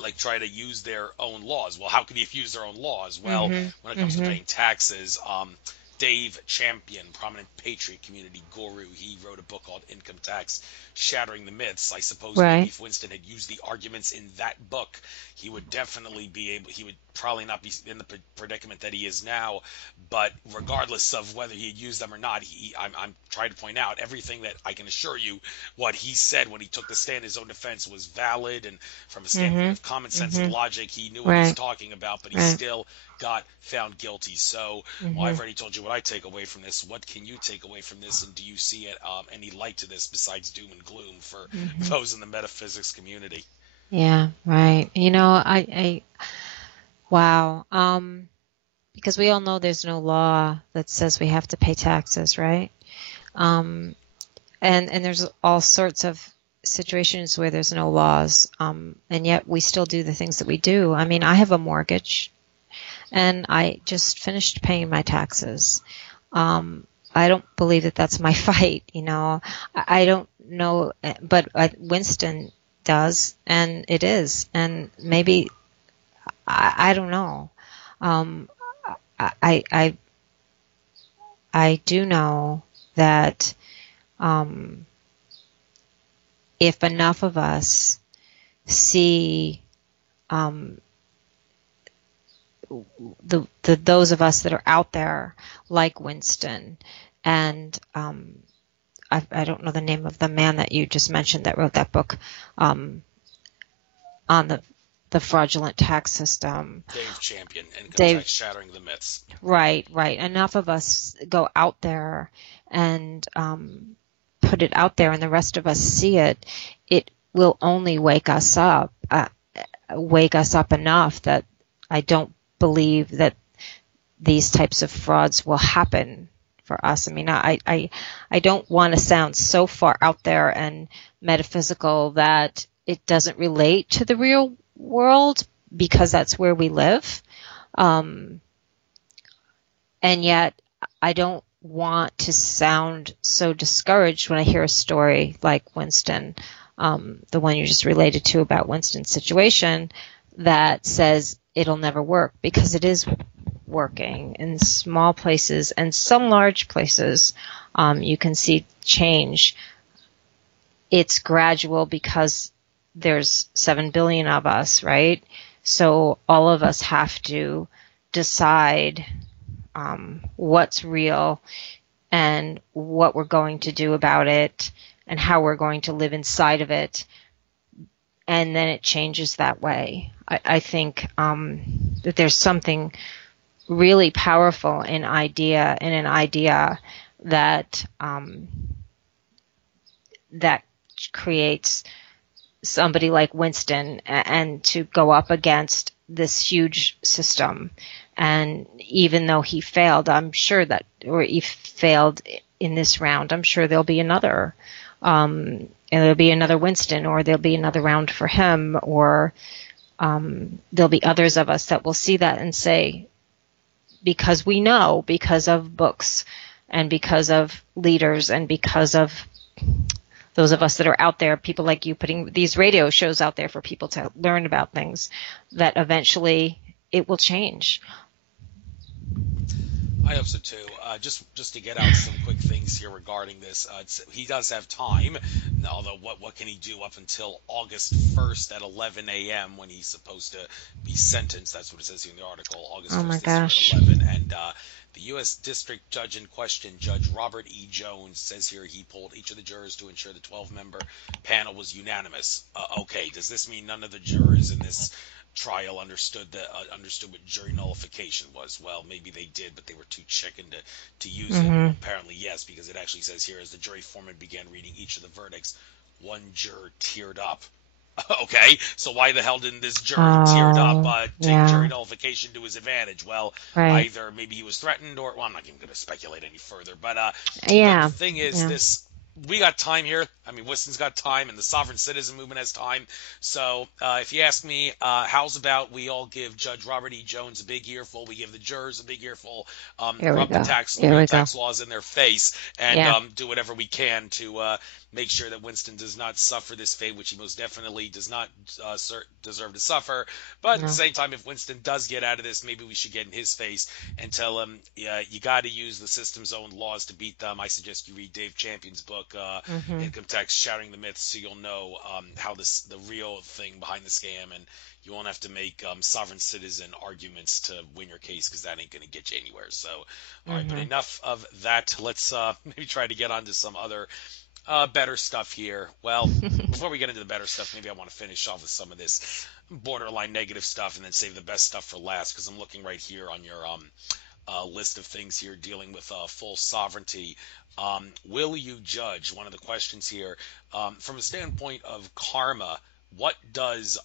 like try to use their own laws? Well, how can you use their own laws? Well, Mm-hmm. when it comes to Mm-hmm. paying taxes, Dave Champion, prominent patriot community guru, he wrote a book called Income Tax, Shattering the Myths. I suppose maybe Right. if Winston had used the arguments in that book, he would definitely he would probably not be in the predicament that he is now. But regardless of whether he had used them or not, I'm trying to point out everything that I can assure you what he said when he took the stand in his own defense was valid. And from a standpoint Mm-hmm. of common sense and Mm-hmm. logic, he knew what he was Right. talking about, but he Right. still got found guilty. So, well, Mm-hmm. I've already told you what I take away from this. What can you take away from this? And do you see any light to this besides doom and gloom for Mm-hmm. those in the metaphysics community? Yeah. Right. Wow. Because we all know there's no law that says we have to pay taxes, right? Um, and there's all sorts of situations where there's no laws, and yet we still do the things that we do. I mean, I have a mortgage, and I just finished paying my taxes. I don't believe that that's my fight, you know. I don't know, but Winston does, and it is, and maybe I don't know. Um, I, I I do know that um, if enough of us see um, those of us that are out there like Winston, and I don't know the name of the man that you just mentioned that wrote that book um, on the fraudulent tax system. Dave Champion, Income Dave, Tax, Shattering the Myths. right, right. Enough of us go out there and put it out there, and the rest of us see it. It will only wake us up enough that I don't believe that these types of frauds will happen for us. I mean, I don't want to sound so far out there and metaphysical that it doesn't relate to the real world, because that's where we live. And yet I don't want to sound so discouraged when I hear a story like Winston, the one you just related to about Winston's situation, that says it'll never work, because it is working in small places and some large places. You can see change. It's gradual because there's 7 billion of us, right? So all of us have to decide what's real and what we're going to do about it and how we're going to live inside of it. And then it changes that way. I think that there's something really powerful in an idea that that creates somebody like Winston, and to go up against this huge system. And even though he failed, I'm sure that, or he failed in this round, I'm sure there'll be another, and there'll be another Winston, or there'll be another round for him, or there'll be others of us that will see that and say, because we know, because of books and because of leaders and because of those of us that are out there, people like you putting these radio shows out there for people to learn about things, that eventually it will change. I hope so too. Just to get out some quick things here regarding this, he does have time. Although, what can he do up until August 1st at 11 a.m. when he's supposed to be sentenced? That's what it says here in the article. August 1st this year at 11. And the U.S. District Judge in question, Judge Robert E. Jones, says here he polled each of the jurors to ensure the 12-member panel was unanimous. Okay, does this mean none of the jurors in this trial understood what jury nullification was? Well, maybe they did, but they were too chicken to use it. Well, apparently, yes, because it actually says here, as the jury foreman began reading each of the verdicts, one juror teared up. Okay, so why the hell didn't this juror teared up take jury nullification to his advantage? Well, either maybe he was threatened, or, well, I'm not even going to speculate any further. But the thing is, this, we got time here. I mean, Winston's got time, and the sovereign citizen movement has time. So if you ask me, how's about we all give Judge Robert E. Jones a big earful, we give the jurors a big earful, rub the tax laws in their face, and do whatever we can to make sure that Winston does not suffer this fate, which he most definitely does not deserve to suffer. But at the same time, if Winston does get out of this, maybe we should get in his face and tell him, you got to use the system's own laws to beat them. I suggest you read Dave Champion's book, Income Tax, Shattering the Myths, so you'll know how the real thing behind the scam, and you won't have to make sovereign citizen arguments to win your case, because that ain't going to get you anywhere. So, all right, but enough of that. Let's maybe try to get on to some other better stuff here. Well, before we get into the better stuff, maybe I want to finish off with some of this borderline negative stuff and then save the best stuff for last, because I'm looking right here on your list of things here dealing with full sovereignty. Will you judge? One of the questions here, from a standpoint of karma, what does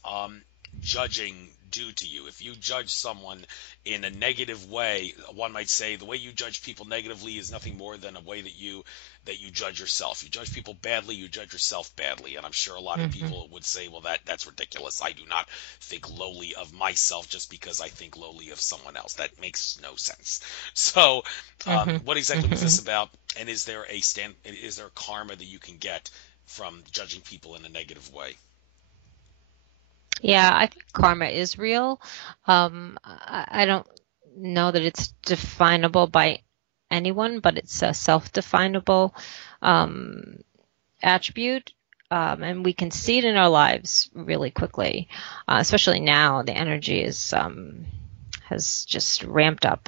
judging do to you? If you judge someone in a negative way, one might say the way you judge people negatively is nothing more than a way that you judge yourself. You judge people badly, you judge yourself badly. And I'm sure a lot of people would say, well, that's ridiculous. I do not think lowly of myself just because I think lowly of someone else. That makes no sense. So what exactly was this about? And is there karma that you can get from judging people in a negative way? Yeah, I think karma is real. I don't know that it's definable by anyone, but it's a self-definable attribute, and we can see it in our lives really quickly, especially now. The energy has just ramped up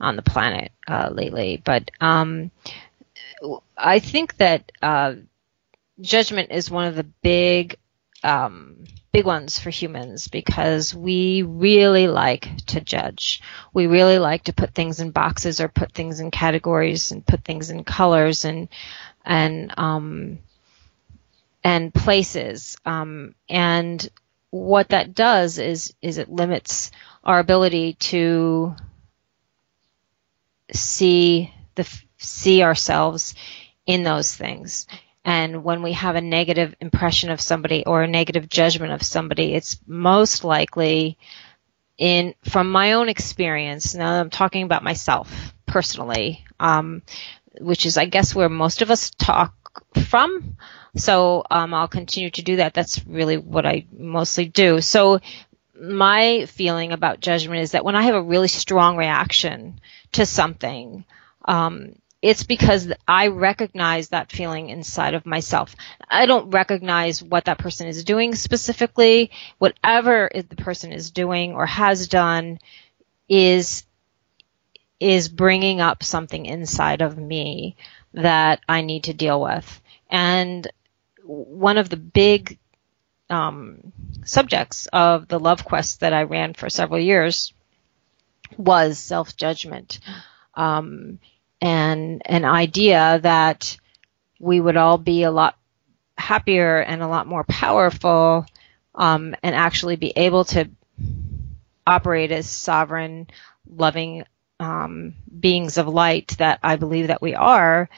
on the planet lately. But I think that judgment is one of the big ones for humans, because we really like to judge. We really like to put things in boxes, or put things in categories, and put things in colors and places. And what that does is it limits our ability to see ourselves in those things. And when we have a negative impression of somebody or a negative judgment of somebody, it's most likely, from my own experience, now I'm talking about myself personally, which is, I guess, where most of us talk from. So I'll continue to do that. That's really what I mostly do. So my feeling about judgment is that when I have a really strong reaction to something, it's because I recognize that feeling inside of myself. I don't recognize what that person is doing specifically. Whatever the person is doing or has done is bringing up something inside of me that I need to deal with. And one of the big subjects of the Love Quest that I ran for several years was self-judgment. And an idea that we would all be a lot happier and a lot more powerful, and actually be able to operate as sovereign, loving beings of light that I believe that we are,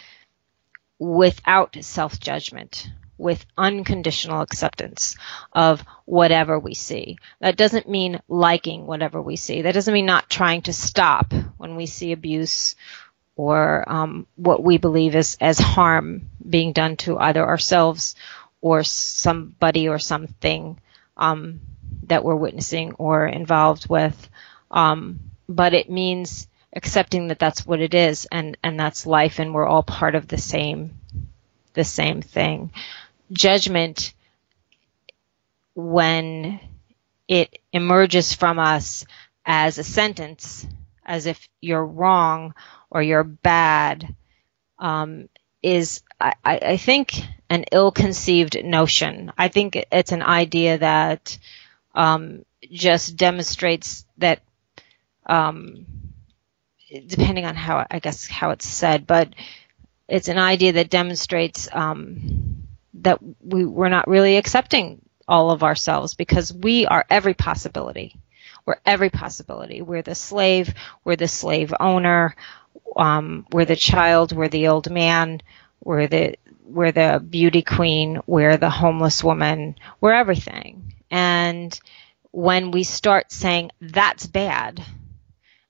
without self-judgment, with unconditional acceptance of whatever we see. That doesn't mean liking whatever we see. That doesn't mean not trying to stop when we see abuse or what we believe is as harm being done to either ourselves or somebody or something that we're witnessing or involved with. But it means accepting that that's what it is, and that's life, and we're all part of the same thing. Judgment, when it emerges from us as a sentence, as if you're wrong or you're bad, is, I think, an ill-conceived notion. I think it's an idea that just demonstrates that, depending on how it's said, but it's an idea that demonstrates that we're not really accepting all of ourselves, because we are every possibility. We're every possibility. We're the slave. We're the slave owner. We're the child. We're the old man. We're the beauty queen. We're the homeless woman. We're everything. And when we start saying that's bad,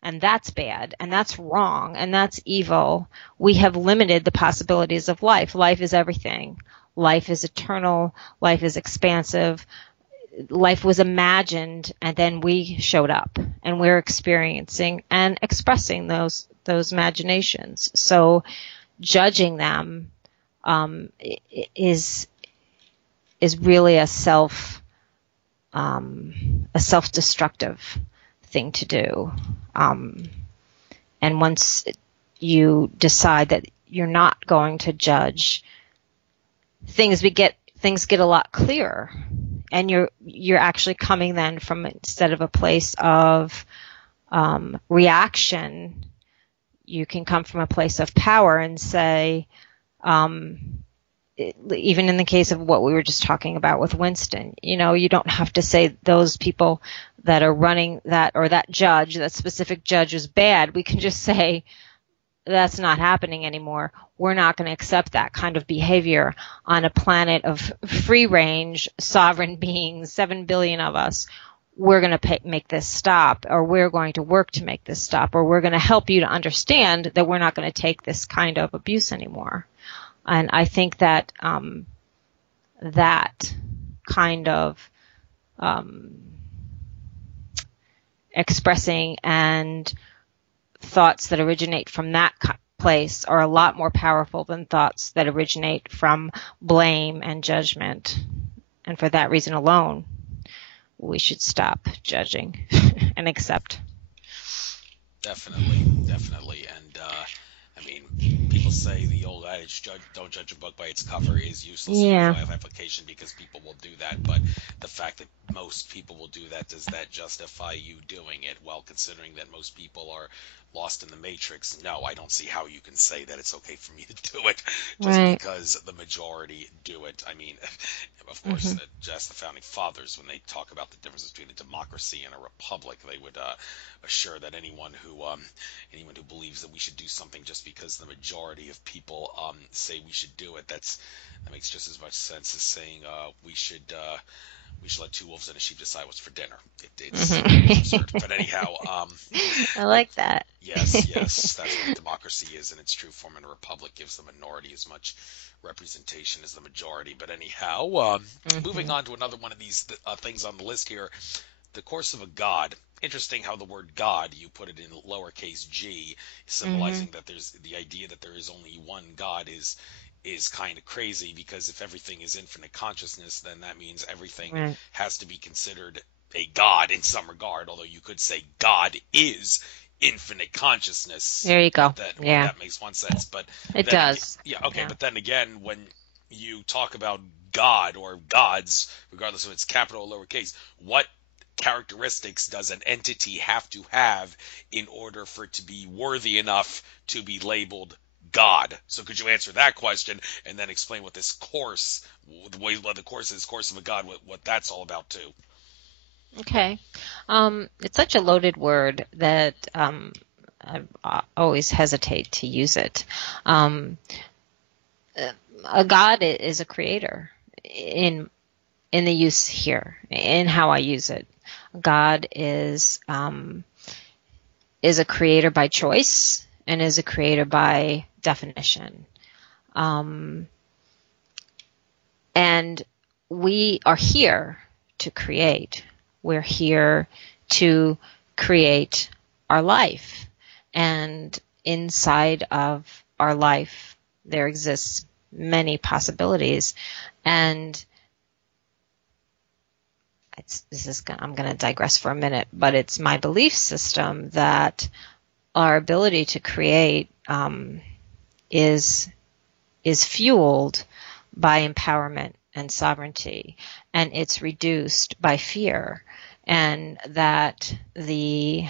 and that's bad, and that's wrong, and that's evil, we have limited the possibilities of life. Life is everything. Life is eternal. Life is expansive. Life was imagined, and then we showed up, and we're experiencing and expressing those imaginations. So judging them is really a self-destructive thing to do. And once you decide that you're not going to judge, things get a lot clearer, and you're actually coming then from, instead of a place of reaction, you can come from a place of power and say, even in the case of what we were just talking about with Winston, you don't have to say those people that are running that, or that specific judge is bad. We can just say that's not happening anymore. We're not going to accept that kind of behavior on a planet of free range, sovereign beings, 7 billion of us. We're going to make this stop, or we're going to work to make this stop, or we're going to help you to understand that we're not going to take this kind of abuse anymore. And I think that that kind of expressing and thoughts that originate from that place are a lot more powerful than thoughts that originate from blame and judgment. And for that reason alone, we should stop judging and accept. Definitely. And I mean, people say the old adage, don't judge a book by its cover, is useless in real life application, because people will do that. But the fact that most people will do that, does that justify you doing it? Well, considering that most people are lost in the matrix, no, I don't see how you can say that it's okay for me to do it just because the majority do it. I mean, of course, just the founding fathers, when they talk about the difference between a democracy and a republic, they would assure that anyone who believes that we should do something just because the majority of people say we should do it, that makes just as much sense as saying we should let two wolves and a sheep decide what's for dinner. It's absurd. But anyhow, I like that. Yes, that's what democracy is in its true form, and a republic gives the minority as much representation as the majority. But anyhow, moving on to another one of these things on the list here, the course of a god. Interesting how the word God, you put it in lowercase g, symbolizing that there's the idea that there is only one God is kind of crazy, because if everything is infinite consciousness, then that means everything has to be considered a god in some regard, although you could say God is infinite consciousness. There you go. That makes one sense. But it does. But then again, when you talk about God or gods, regardless of its capital or lowercase, what characteristics does an entity have to have in order for it to be worthy enough to be labeled God? So could you answer that question and then explain what this course, what the course is, course of a God, what that's all about too? Okay. It's such a loaded word that I always hesitate to use it. Um, a God is a creator in in the use here, in how I use it. God is a creator by choice and is a creator by definition. Um, and we are here to create. We're here to create our life. And inside of our life, there exists many possibilities. And I'm going to digress for a minute, but it's my belief system that our ability to create is fueled by empowerment and sovereignty, and it's reduced by fear, and that the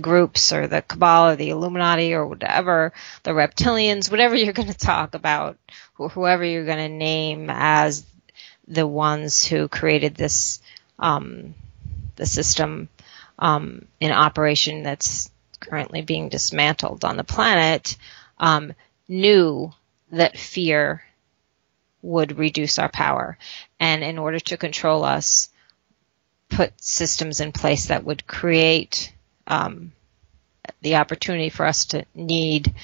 groups or the cabal or the Illuminati or whatever, the reptilians, whatever you're going to talk about, whoever you're going to name as the ones who created this the system in operation that's currently being dismantled on the planet, knew that fear would reduce our power. And in order to control us, put systems in place that would create the opportunity for us to need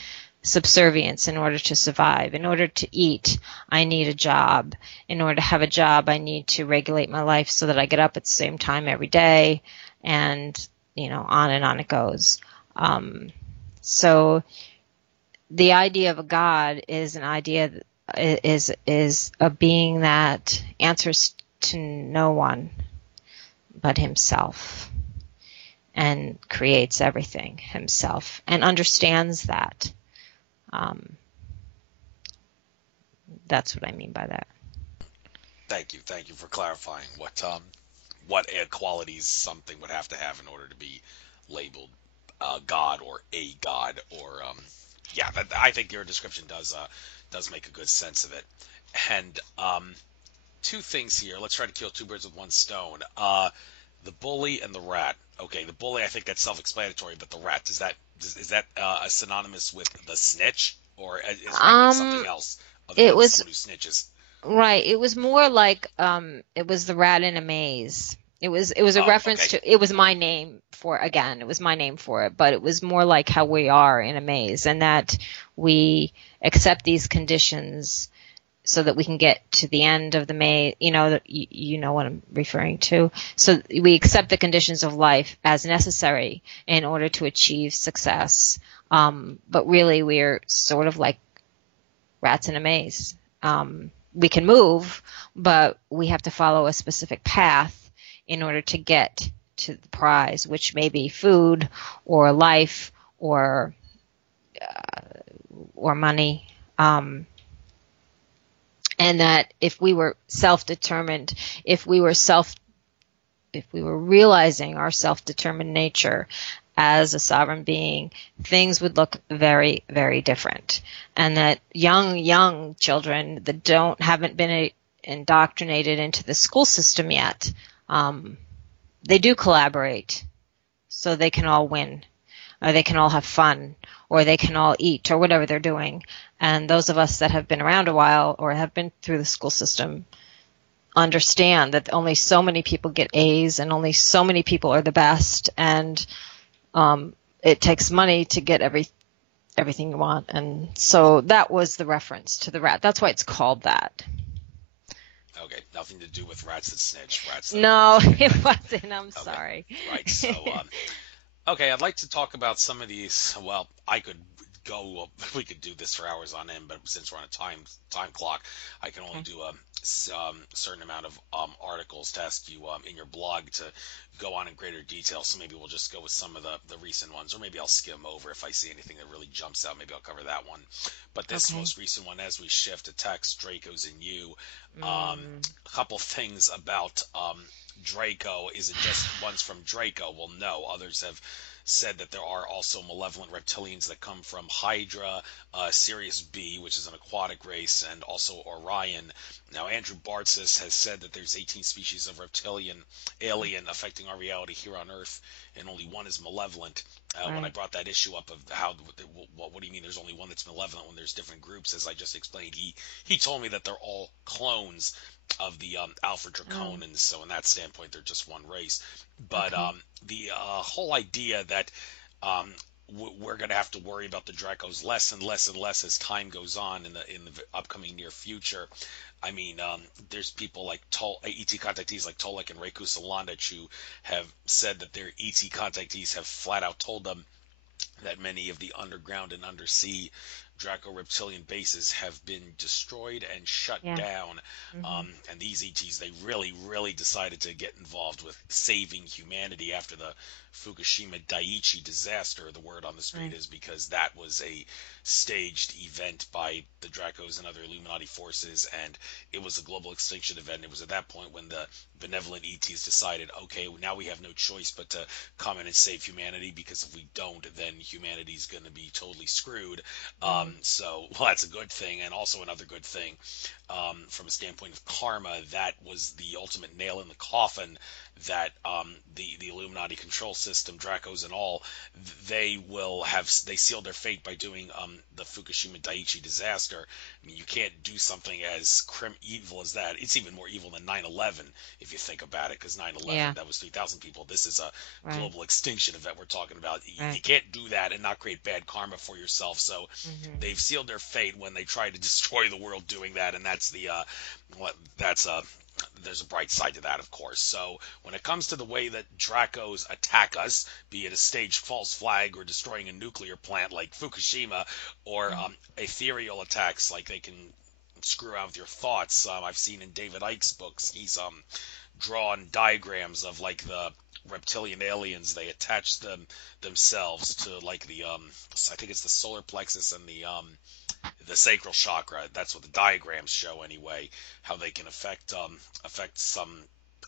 subservience in order to survive. In order to eat, I need a job. In order to have a job, I need to regulate my life so that I get up at the same time every day, and on and on it goes. So the idea of a God is an idea is a being that answers to no one but himself and creates everything himself and understands that. That's what I mean by that. Thank you for clarifying what qualities something would have to have in order to be labeled God or a God or yeah. I think your description does make a good sense of it. And two things here. Let's try to kill two birds with one stone. The bully and the rat. Okay, the bully, I think that's self-explanatory, but the rat, is that synonymous with the snitch, or is rat mean something Um, else other it than was someone who snitches? right. It was more like it was the rat in a maze. It was a Oh, reference okay. to it was my name for again, it was my name for it, but it was more like how we are in a maze and that we accept these conditions so that we can get to the end of the maze, you know what I'm referring to. So we accept the conditions of life as necessary in order to achieve success. But really we're sort of like rats in a maze. We can move, but we have to follow a specific path in order to get to the prize, which may be food or life or money. And that if we were self-determined, if we were realizing our self-determined nature as a sovereign being, things would look very, very different. And that young children that haven't been indoctrinated into the school system yet, they do collaborate so they can all win, or they can all have fun, or they can all eat, or whatever they're doing. And those of us that have been around a while or have been through the school system understand that only so many people get A's and only so many people are the best, and it takes money to get everything you want. And so that was the reference to the rat. That's why it's called that. Okay, nothing to do with rats that snitch. Rats that are No, usually it affected. wasn't. I'm Okay, sorry. right. So, okay, I'd like to talk about some of these. Well, I could go. We could do this for hours on end, but since we're on a time clock, I can only Okay. do a certain amount of articles to ask you in your blog to go on in greater detail. So maybe we'll just go with some of the recent ones, or maybe I'll skim over if I see anything that really jumps out. Maybe I'll cover that one. But this Okay. most recent one, as we shift to text, Draco's in you. Mm, A couple things about Draco. Is it just ones from Draco? Well, no. Others have said that there are also malevolent reptilians that come from Hydra, Sirius B, which is an aquatic race, and also Orion. Now, Andrew Bartzis has said that there's 18 species of reptilian alien affecting our reality here on Earth, and only one is malevolent. When I Right. brought that issue up of how, what do you mean there's only one that's malevolent when there's different groups, as I just explained, he told me that they're all clones of the Alpha Oh, Draconans. So in that standpoint, they're just one race. But okay. the whole idea that um, we're going to have to worry about the Dracos less and less and less as time goes on in the upcoming near future. I mean, there's people like ET contactees like Tolek and Reku Salandich who have said that their ET contactees have flat out told them that many of the underground and undersea Draco reptilian bases have been destroyed and shut Yeah. down. Hmm. And these ETs, they really, really decided to get involved with saving humanity after the Fukushima Daiichi disaster. The word on the street Right. is because that was a staged event by the Dracos and other Illuminati forces, and it was a global extinction event. It was at that point when the benevolent ETs decided, okay, now we have no choice but to come in and save humanity, because if we don't, then humanity's going to be totally screwed. Mm. Well, that's a good thing. And also another good thing, from a standpoint of karma, that was the ultimate nail in the coffin that the Illuminati control system, Dracos and all, they sealed their fate by doing the Fukushima Daiichi disaster. I mean, you can't do something as evil as that. It's even more evil than 9/11 if you think about it, because 9/11, Yeah. that was 3,000 people. This is a Right. global extinction event we're talking about. You Right. can't do that and not create bad karma for yourself. So Hmm. they've sealed their fate when they tried to destroy the world doing that, and that's that's there's a bright side to that, of course. So when it comes to the way that Dracos attack us, be it a staged false flag or destroying a nuclear plant like Fukushima, or ethereal attacks like they can screw around with your thoughts. I've seen in David Icke's books, he's drawn diagrams of like the reptilian aliens. They attach themselves to like the I think it's the solar plexus and the sacral chakra. That's what the diagrams show anyway. How they can affect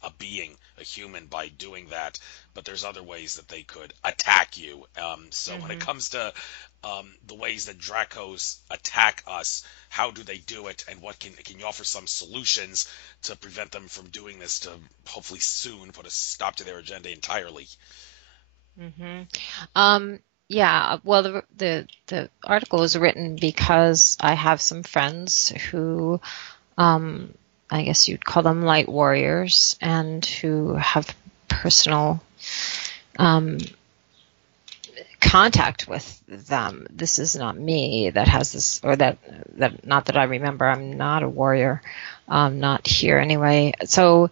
a being, a human, by doing that. But there's other ways that they could attack you. So when it Hmm. comes to the ways that Dracos attack us, how do they do it, and what can you offer some solutions to prevent them from doing this, to hopefully soon put a stop to their agenda entirely? Hmm. Yeah, well, the article was written because I have some friends who, um, I guess you'd call them light warriors, and who have personal um, contact with them. This is not me that has this, or that not that I remember. I'm not a warrior, not here anyway. So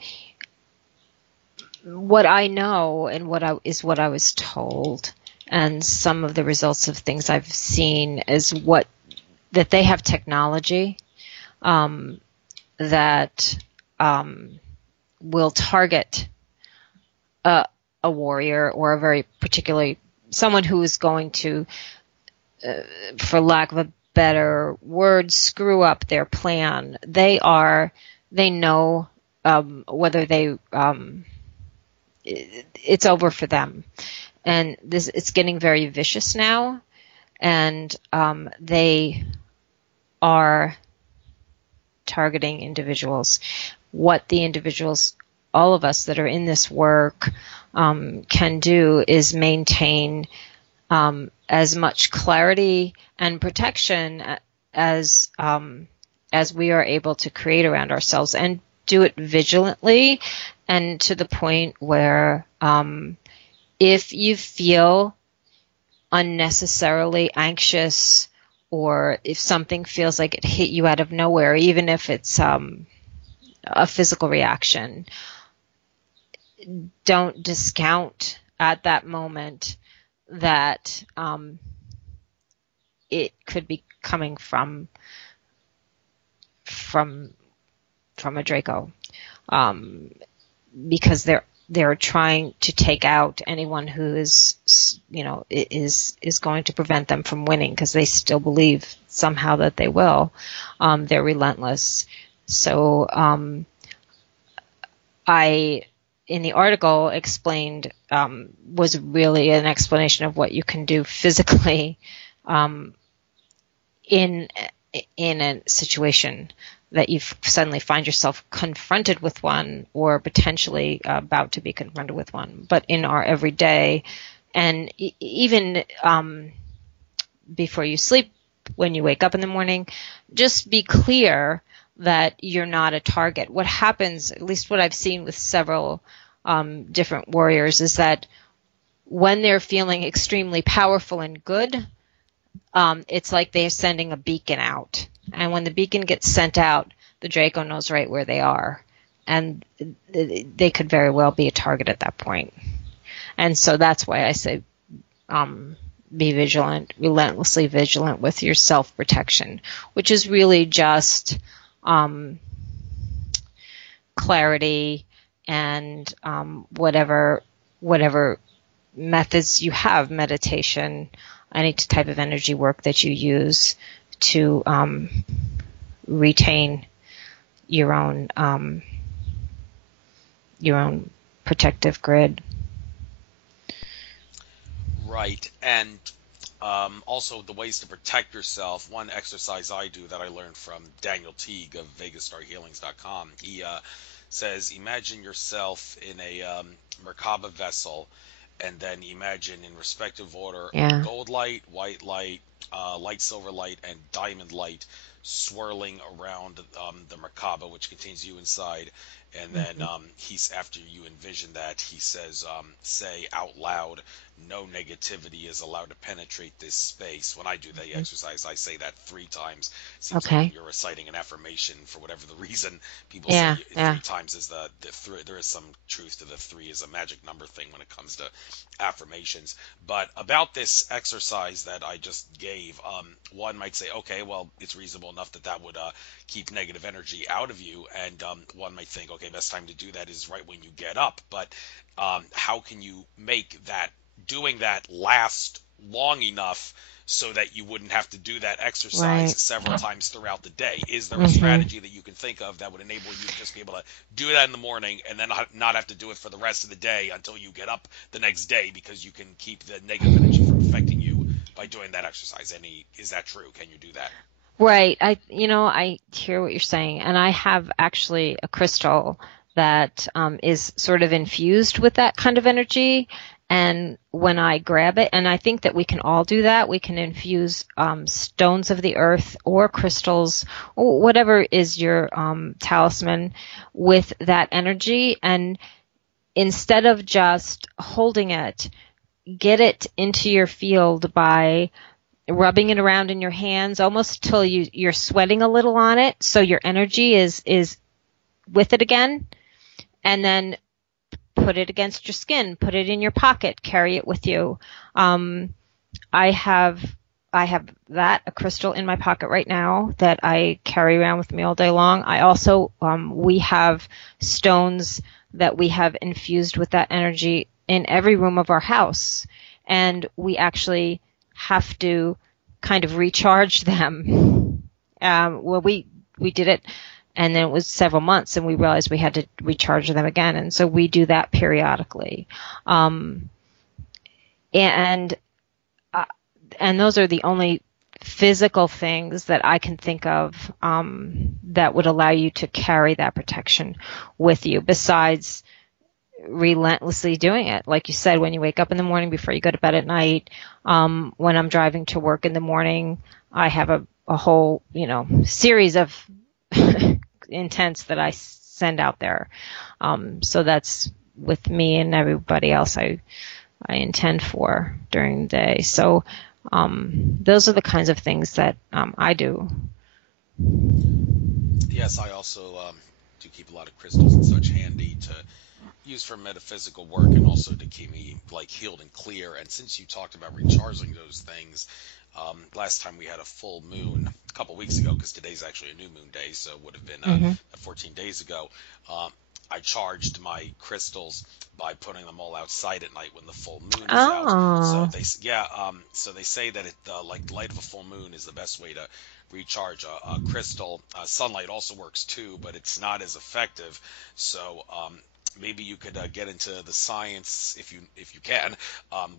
what I know and what I was told, and some of the results of things I've seen is that they have technology um, that will target a, a warrior, or a very particularly someone who is going to, for lack of a better word, screw up their plan. They know whether it's over for them. And it's getting very vicious now, and they are targeting individuals. What the individuals, all of us that are in this work, can do is maintain as much clarity and protection as we are able to create around ourselves, and do it vigilantly, and to the point where if you feel unnecessarily anxious, or if something feels like it hit you out of nowhere, even if it's a physical reaction, don't discount at that moment that it could be coming from a Draco, um, because they're trying to take out anyone who is going to prevent them from winning, because they still believe somehow that they will. They're relentless. So I in the article explained was really an explanation of what you can do physically um, in in a situation that you suddenly find yourself confronted with one or potentially about to be confronted with one. But in our everyday, and even before you sleep, when you wake up in the morning, just be clear that you're not a target. What happens, at least what I've seen with several different warriors, is that when they're feeling extremely powerful and good, it's like they're sending a beacon out. And when the beacon gets sent out, the Draco knows right where they are. And they could very well be a target at that point. And so that's why I say be vigilant, relentlessly vigilant with your self-protection, which is really just clarity and whatever methods you have, meditation, any type of energy work that you use to retain your own protective grid. Right. And also the ways to protect yourself. One exercise I do that I learned from Daniel Teague of VegasStarHealings.com. He says, imagine yourself in a Merkaba vessel, and then imagine in respective order Yeah. gold light, white light, light silver light, and diamond light swirling around the Merkaba, which contains you inside. And then he's after you envision that, he says, say out loud, no negativity is allowed to penetrate this space. When I do the exercise, I say that 3 times. Seems like when you're reciting an affirmation, for whatever the reason, people say 3 times is there is some truth to the 3 is a magic number thing when it comes to affirmations. But about this exercise that I just gave, one might say, okay, well, it's reasonable enough that would keep negative energy out of you, and one might think, okay, best time to do that is right when you get up. But how can you make that doing that last long enough so that you wouldn't have to do that exercise several times throughout the day? Is there a strategy that you can think of that would enable you to just be able to do that in the morning and then not have to do it for the rest of the day until you get up the next day, because you can keep the negative energy from affecting you by doing that exercise? Is that true? Can you do that? Right. I hear what you're saying, and I have actually a crystal that is sort of infused with that kind of energy. And when I grab it, and I think that we can all do that, we can infuse stones of the earth or crystals, or whatever is your talisman, with that energy. And instead of just holding it, get it into your field by rubbing it around in your hands almost till you're sweating a little on it, so your energy is with it again. And then put it against your skin, put it in your pocket, carry it with you. I have a crystal in my pocket right now that I carry around with me all day long. I also we have stones that we have infused with that energy in every room of our house, and we actually have to kind of recharge them. Well, we did it, and then it was several months, and we realized we had to recharge them again, and so we do that periodically. And those are the only physical things that I can think of that would allow you to carry that protection with you, besides relentlessly doing it. Like you said, when you wake up in the morning, before you go to bed at night, when I'm driving to work in the morning, I have a whole, series of intents that I send out there. So that's with me and everybody else I intend for during the day. So those are the kinds of things that I do. Yes, I also do keep a lot of crystals and such handy to use for metaphysical work, and also to keep me healed and clear. And since you talked about recharging those things, last time we had a full moon a couple weeks ago, because today's actually a new moon day, so it would have been 14 days ago. I charged my crystals by putting them all outside at night when the full moon is out. So they say that the light of a full moon is the best way to recharge a crystal. Sunlight also works too, but it's not as effective. So maybe you could get into the science if you can.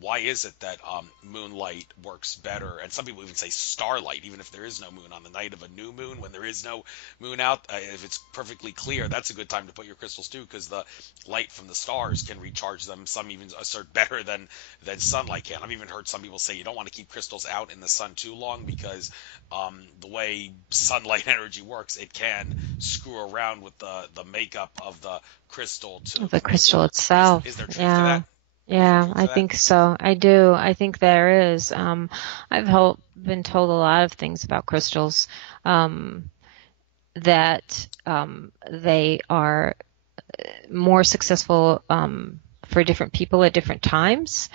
Why is it that moonlight works better? And some people even say starlight, even if there is no moon on the night of a new moon, when there is no moon out. If it's perfectly clear, that's a good time to put your crystals too, because the light from the stars can recharge them. Some even assert better than sunlight can. I've even heard some people say you don't want to keep crystals out in the sun too long because the way sunlight energy works, it can screw around with the makeup of the crystal The crystal itself. is there truth to that? Yeah. Is there Yeah, truth I to that? think so. I do. I think there is. Been told a lot of things about crystals, that they are more successful for different people at different times.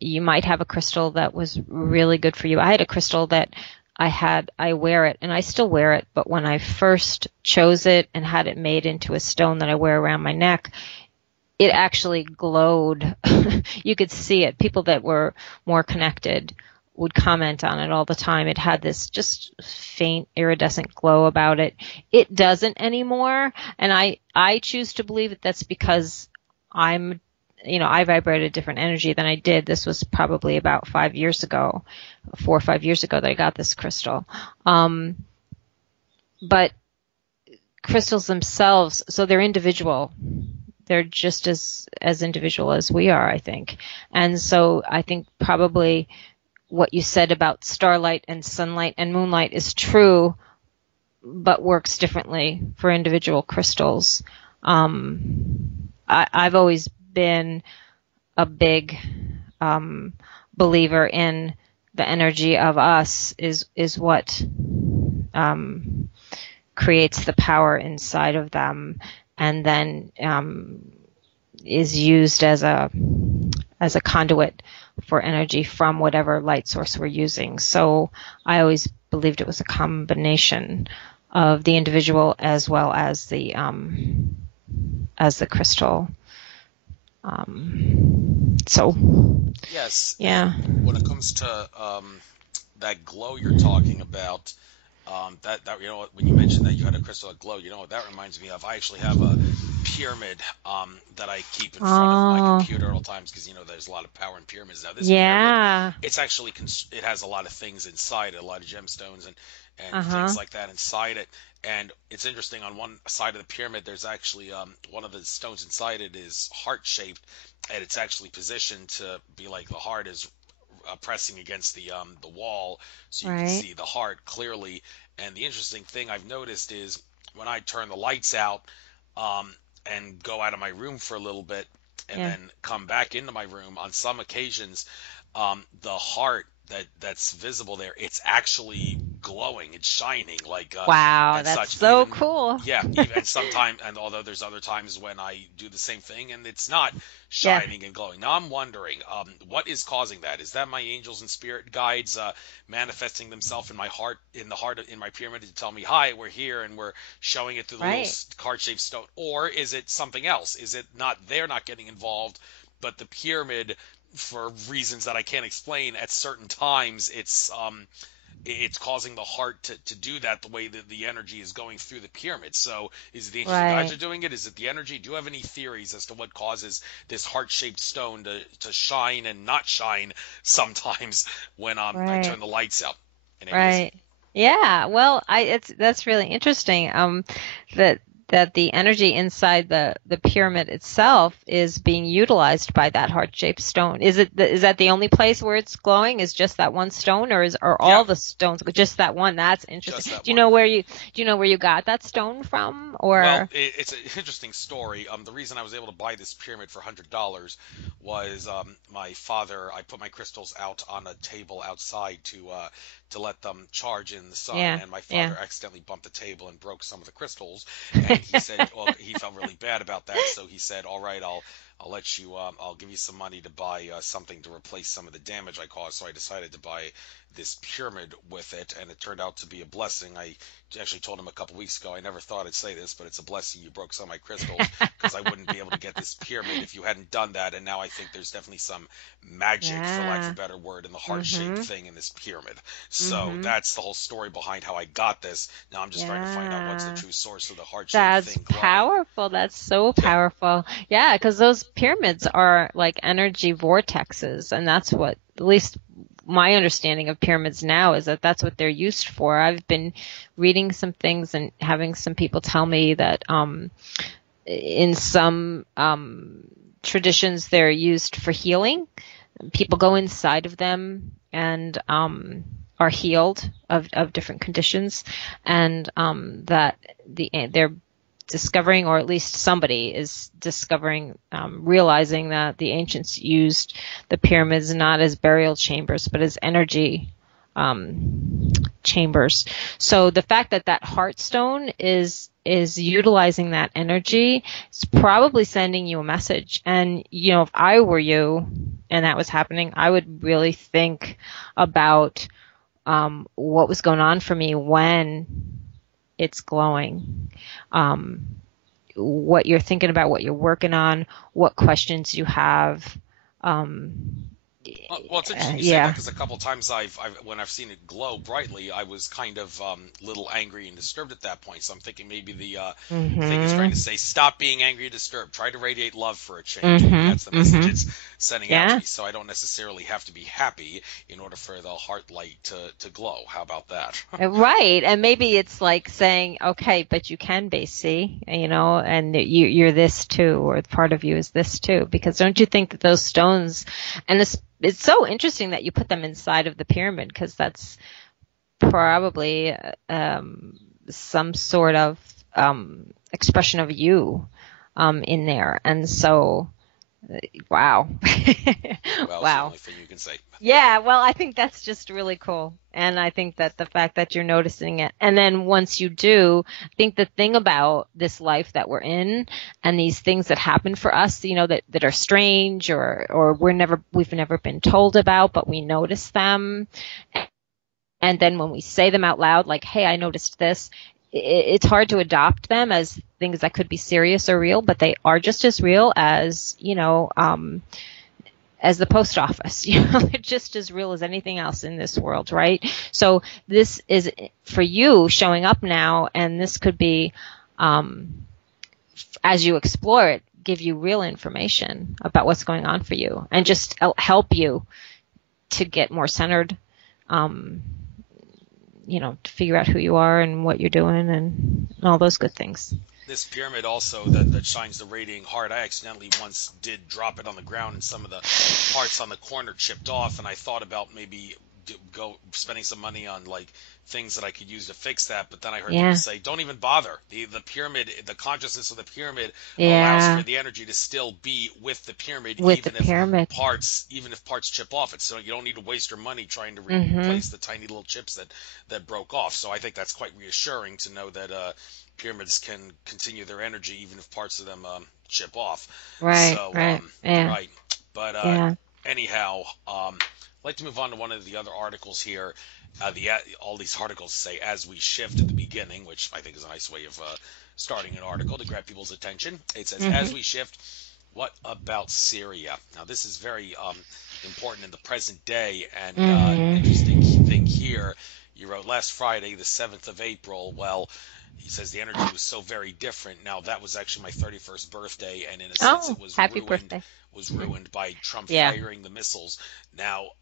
You might have a crystal that was really good for you. I had a crystal that I wear it and I still wear it, but when I first chose it and had it made into a stone that I wear around my neck, it actually glowed. You could see it. People that were more connected would comment on it all the time. It had this just faint iridescent glow about it. It doesn't anymore. And I choose to believe that that's because I'm, I vibrate a different energy than I did. This was probably about 5 years ago, 4 or 5 years ago that I got this crystal. But crystals themselves, so they're individual. They're just as individual as we are, I think. And so I think probably what you said about starlight and sunlight and moonlight is true, but works differently for individual crystals. I've always been a big believer in the energy of us is what creates the power inside of them, and then is used as a conduit for energy from whatever light source we're using. So I always believed it was a combination of the individual as well as the crystal. So Yes, yeah. and when it comes to that glow you're talking about, that when you mentioned that you had a crystal that glowed, what that reminds me of? I actually have a pyramid that I keep in front of my Oh, computer at all times because there's a lot of power in pyramids. Now this pyramid, yeah. it's actually it has a lot of things inside it, a lot of gemstones and Uh-huh. things like that inside it. And it's interesting. On one side of the pyramid, there's actually one of the stones inside it is heart shaped, and it's actually positioned to be like the heart is pressing against the wall, so you can Right. see the heart clearly. And the interesting thing I've noticed is when I turn the lights out and go out of my room for a little bit, and Yeah. then come back into my room, on some occasions, the heart that's visible there, it's actually glowing, it's shining, like Wow, and that's such. so Even cool. yeah, even and sometime, and although there's other times when I do the same thing and it's not Yeah. shining and glowing. Now I'm wondering, what is causing that? Is that my angels and spirit guides manifesting themselves in my heart, in my pyramid to tell me, "Hi, we're here," and we're showing it through the little Right. heart-shaped stone? Or is it something else? Is it not they're not getting involved, but the pyramid, for reasons that I can't explain, at certain times it's causing the heart to do that the way that the energy is going through the pyramid. So is it the angels and guides Right. are doing it? Is it the energy? Do you have any theories as to what causes this heart-shaped stone to shine and not shine sometimes when I Right. turn the lights out and it isn't? Right. Yeah. Well, that's really interesting. That the energy inside the pyramid itself is being utilized by that heart-shaped stone. Is that the only place where it's glowing? Is just that one stone, or are Yeah, all the stones just that one? That's interesting. just that Do you one. know where you got that stone from, Well, or? it's an interesting story. The reason I was able to buy this pyramid for $100 was my father. I put my crystals out on a table outside to let them charge in the sun, Yeah. and my Yeah. father accidentally bumped the table and broke some of the crystals. And he said, well, he felt really bad about that, so he said, "All right, I'll let you, I'll give you some money to buy something to replace some of the damage I caused. So I decided to buy this pyramid with it, and it turned out to be a blessing. I actually told him a couple weeks ago, I never thought I'd say this, but it's a blessing you broke some of my crystals, because I wouldn't be able to get this pyramid if you hadn't done that. And now I think there's definitely some magic, for lack of a Yeah. better word, in the heart-shaped Mhm. thing in this pyramid. So Mhm. that's the whole story behind how I got this. Now I'm just trying to find out what's the Yeah. true source of the heart-shaped That's thing glowing. powerful. That's so Yeah. powerful. Yeah, because those pyramids are like energy vortexes, and that's what, at least my understanding of pyramids now is that that's what they're used for. I've been reading some things and having some people tell me that in some traditions they're used for healing. People go inside of them and are healed of different conditions, and that they're discovering, or at least somebody is discovering, realizing that the ancients used the pyramids not as burial chambers, but as energy chambers. So the fact that that heartstone is utilizing that energy, it's probably sending you a message. And if I were you and that was happening, I would really think about what was going on for me when it's glowing. Um, what you're thinking about, what you're working on, what questions you have. Um, Well, it's interesting you say that, yeah. because a couple times when I've seen it glow brightly, I was kind of little angry and disturbed at that point. So I'm thinking maybe the thing is trying to Mhm. say, stop being angry and disturbed. Try to radiate love for a change. Maybe Mhm. that's the message it's Mhm. sending out to Yeah. me. So I don't necessarily have to be happy in order for the heart light to glow. How about that? Right. And maybe it's like saying, okay, but you can be, see, and you're this too, or part of you is this too. Because don't you think that those stones, and it's so interesting that you put them inside of the pyramid, because that's probably some sort of expression of you in there. And so, wow. Well, it's the Wow. only thing you can say. Yeah, well, I think that's just really cool. And I think that the fact that you're noticing it, and then once you do, I think the thing about this life that we're in and these things that happen for us, that are strange, or we've never been told about, but we notice them. And then when we say them out loud, like, hey, I noticed this, it's hard to adopt them as things that could be serious or real, but they are just as real as the post office. They're just as real as anything else in this world, right? So this is for you showing up now, and this could be, as you explore it, give you real information about what's going on for you, and just help you to get more centered, um, to figure out who you are and what you're doing and all those good things. This pyramid also that shines the radiating heart, I accidentally once did drop it on the ground, and some of the parts on the corner chipped off, and I thought about maybe go spending some money on like things that I could use to fix that. But then I heard people Yeah. say, don't even bother. The pyramid, the consciousness of the pyramid allows for Yeah. the energy to still be with the pyramid, With the pyramid. even if parts chip off. It's so you don't need to waste your money trying to Mm-hmm. replace the tiny little chips that broke off. So I think that's quite reassuring to know that pyramids can continue their energy even if parts of them chip off. Right. So Right. Yeah. right, but Yeah. anyhow, I'd like to move on to one of the other articles here. All these articles say "as we shift" at the beginning, which I think is a nice way of starting an article to grab people's attention. It says, "As Mm-hmm. we shift, what about Syria?" Now, this is very important in the present day, and interesting Mm-hmm. thing here. You wrote last Friday, the 7th of April. Well, he says the energy was so very different. Now, that was actually my 31st birthday, and in a sense, Oh, it was happy ruined birthday. by Trump Yeah. firing the missiles. Now,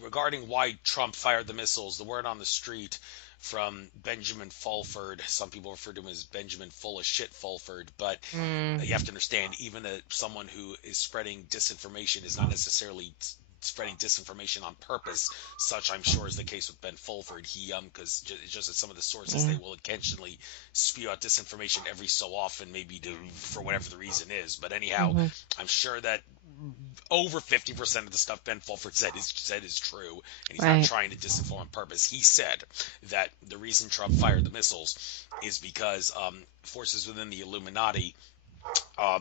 regarding why Trump fired the missiles, the word on the street from Benjamin Fulford, some people refer to him as Benjamin Full of Shit Fulford, but you have Mm. to understand, even someone who is spreading disinformation is not necessarily spreading disinformation on purpose. Such, I'm sure, is the case with Ben Fulford. He, because just at some of the sources, Yeah. they will intentionally spew out disinformation every so often, maybe for whatever the reason is. But anyhow, Mm-hmm. I'm sure that over 50% of the stuff Ben Fulford said is true, and he's not Right. trying to disinform on purpose. He said that the reason Trump fired the missiles is because forces within the Illuminati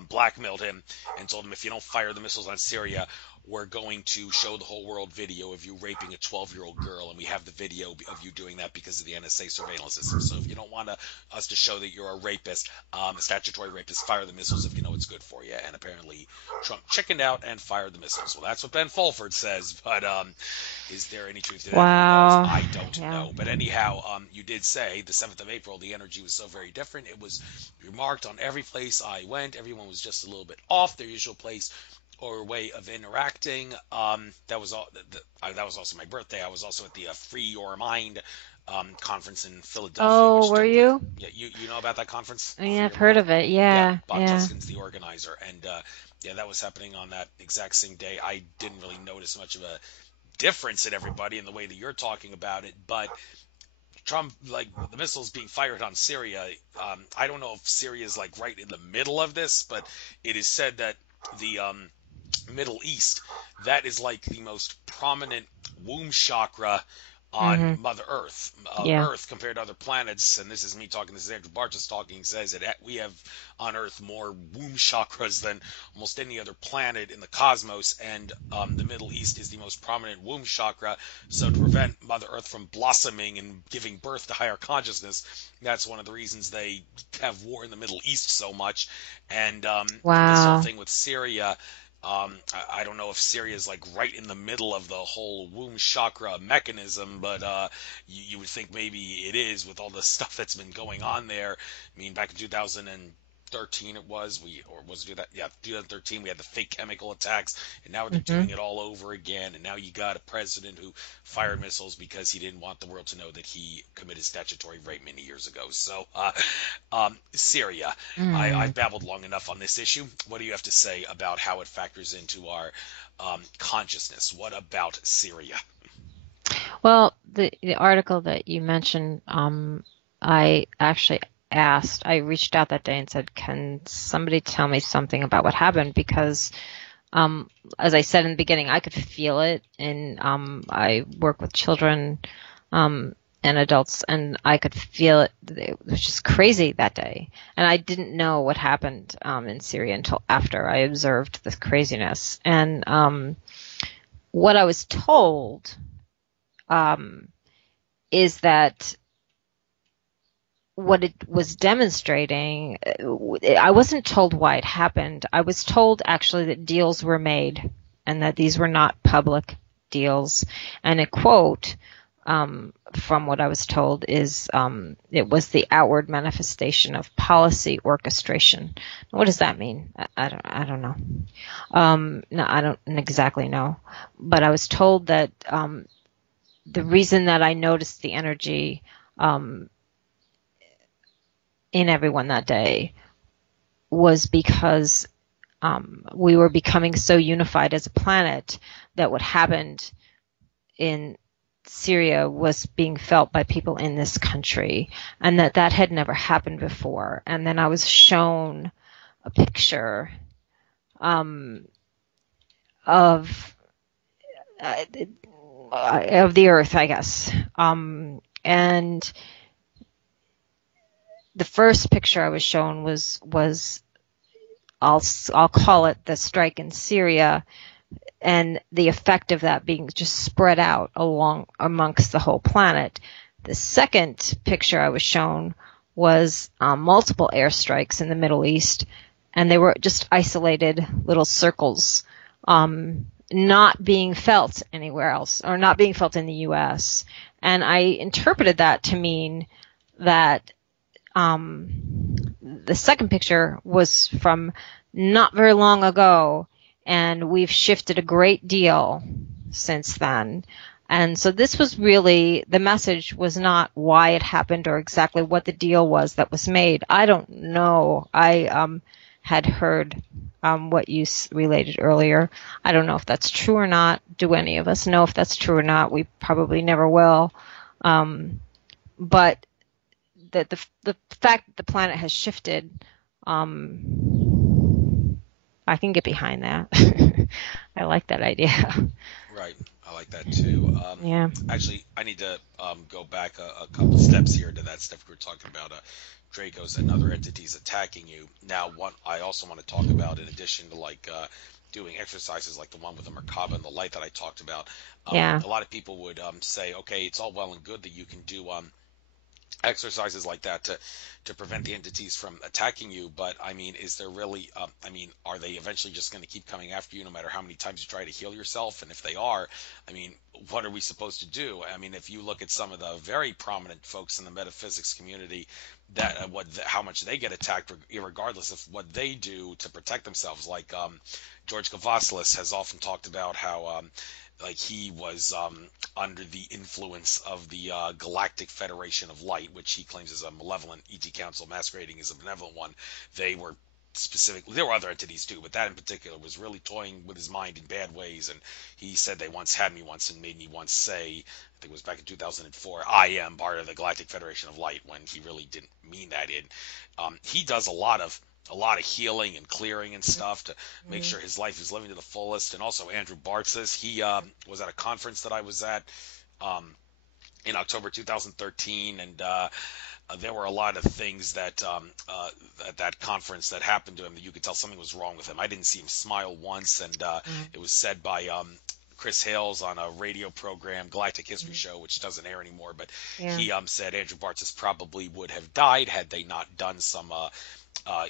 blackmailed him and told him, if you don't fire the missiles on Syria, we're going to show the whole world video of you raping a 12-year-old girl, and we have the video of you doing that because of the NSA surveillance system. So if you don't want us to show that you're a rapist, a statutory rapist, fire the missiles if you know it's good for you. And apparently Trump chickened out and fired the missiles. Well, that's what Ben Fulford says, but is there any truth to that? Who knows? Wow. I don't Yeah. know. But anyhow, you did say the 7th of April, the energy was so very different. It was remarked on every place I went. Everyone was just a little bit off their usual place or way of interacting. That was all. That was also my birthday. I was also at the Free Your Mind conference in Philadelphia, Oh, which were took place. you? Yeah, you know about that conference, I mean, Free I've Your heard Mind? of it. Yeah, Yeah, Bob yeah. Tuskin's the organizer, and yeah, that was happening on that exact same day. I didn't really notice much of a difference in everybody in the way that you're talking about it, but Trump, like the missiles being fired on Syria, I don't know if Syria is like right in the middle of this, but it is said that the Middle East, that is like the most prominent womb chakra on Mhm. Mother Earth. Yeah. Earth compared to other planets, and this is me talking, this is Andrew Bartas talking, says that we have on Earth more womb chakras than almost any other planet in the cosmos, and the Middle East is the most prominent womb chakra. So to prevent Mother Earth from blossoming and giving birth to higher consciousness, that's one of the reasons they have war in the Middle East so much. And this whole Wow. thing with Syria, I don't know if Syria is like right in the middle of the whole womb chakra mechanism, but you would think maybe it is with all the stuff that's been going on there. I mean, back in 2013 it was, or was it that? Yeah, 2013 we had the fake chemical attacks, and now they're doing Mhm. it all over again. And now you got a president who fired missiles because he didn't want the world to know that he committed statutory rape many years ago. So, Syria. I've Mm. babbled long enough on this issue. What do you have to say about how it factors into our consciousness? What about Syria? Well, the article that you mentioned, I actually I reached out that day and said, "Can somebody tell me something about what happened?" Because, um, as I said in the beginning, I could feel it, and I work with children, um, and adults, and I could feel it. It was just crazy that day, and I didn't know what happened in Syria until after I observed this craziness. And what I was told um, is that what it was demonstrating, I wasn't told why it happened. I was told actually that deals were made and that these were not public deals. And a quote from what I was told is it was the outward manifestation of policy orchestration. What does that mean? I don't know. No, I don't exactly know. But I was told that the reason that I noticed the energy um, in everyone that day was because we were becoming so unified as a planet that what happened in Syria was being felt by people in this country, and that had never happened before. And then I was shown a picture um, of of the Earth, I guess. And the first picture I was shown was I'll call it the strike in Syria, and the effect of that being just spread out along amongst the whole planet. The second picture I was shown was multiple airstrikes in the Middle East, and they were just isolated little circles, not being felt anywhere else or not being felt in the U.S. And I interpreted that to mean that the second picture was from not very long ago, and we've shifted a great deal since then. And so this was really, the message was not why it happened or exactly what the deal was that was made. I don't know. I had heard what you related earlier. I don't know if that's true or not. Do any of us know if that's true or not? We probably never will. But the fact that the planet has shifted, I can get behind that. I like that idea. Right. I like that too. Yeah. Actually, I need to go back a couple steps here to that stuff we were talking about. Dracos and other entities attacking you. Now, what I also want to talk about, in addition to like doing exercises like the one with the Merkaba and the light that I talked about, Yeah. a lot of people would say, okay, it's all well and good that you can do exercises like that to prevent the entities from attacking you, but I mean, is there really I mean, are they eventually just going to keep coming after you no matter how many times you try to heal yourself? And if they are, I mean, what are we supposed to do? I mean, if you look at some of the very prominent folks in the metaphysics community, that how much they get attacked regardless of what they do to protect themselves, like George Kavaslis has often talked about how like he was under the influence of the Galactic Federation of Light, which he claims is a malevolent ET Council masquerading as a benevolent one. They were specifically, there were other entities too, but that in particular was really toying with his mind in bad ways. And he said they once had me once and made me once say, I think it was back in 2004, I am part of the Galactic Federation of Light, when he really didn't mean that. He does a lot of healing and clearing and stuff to make Mm. sure his life is living to the fullest. And also Andrew Bartzis, he was at a conference that I was at um, in October 2013, and there were a lot of things that at that conference that happened to him that you could tell something was wrong with him. I didn't see him smile once, and Mm. it was said by Chris Hales on a radio program, Galactic History Mm. Show, which doesn't air anymore, but Yeah. he said Andrew Bartzis probably would have died had they not done some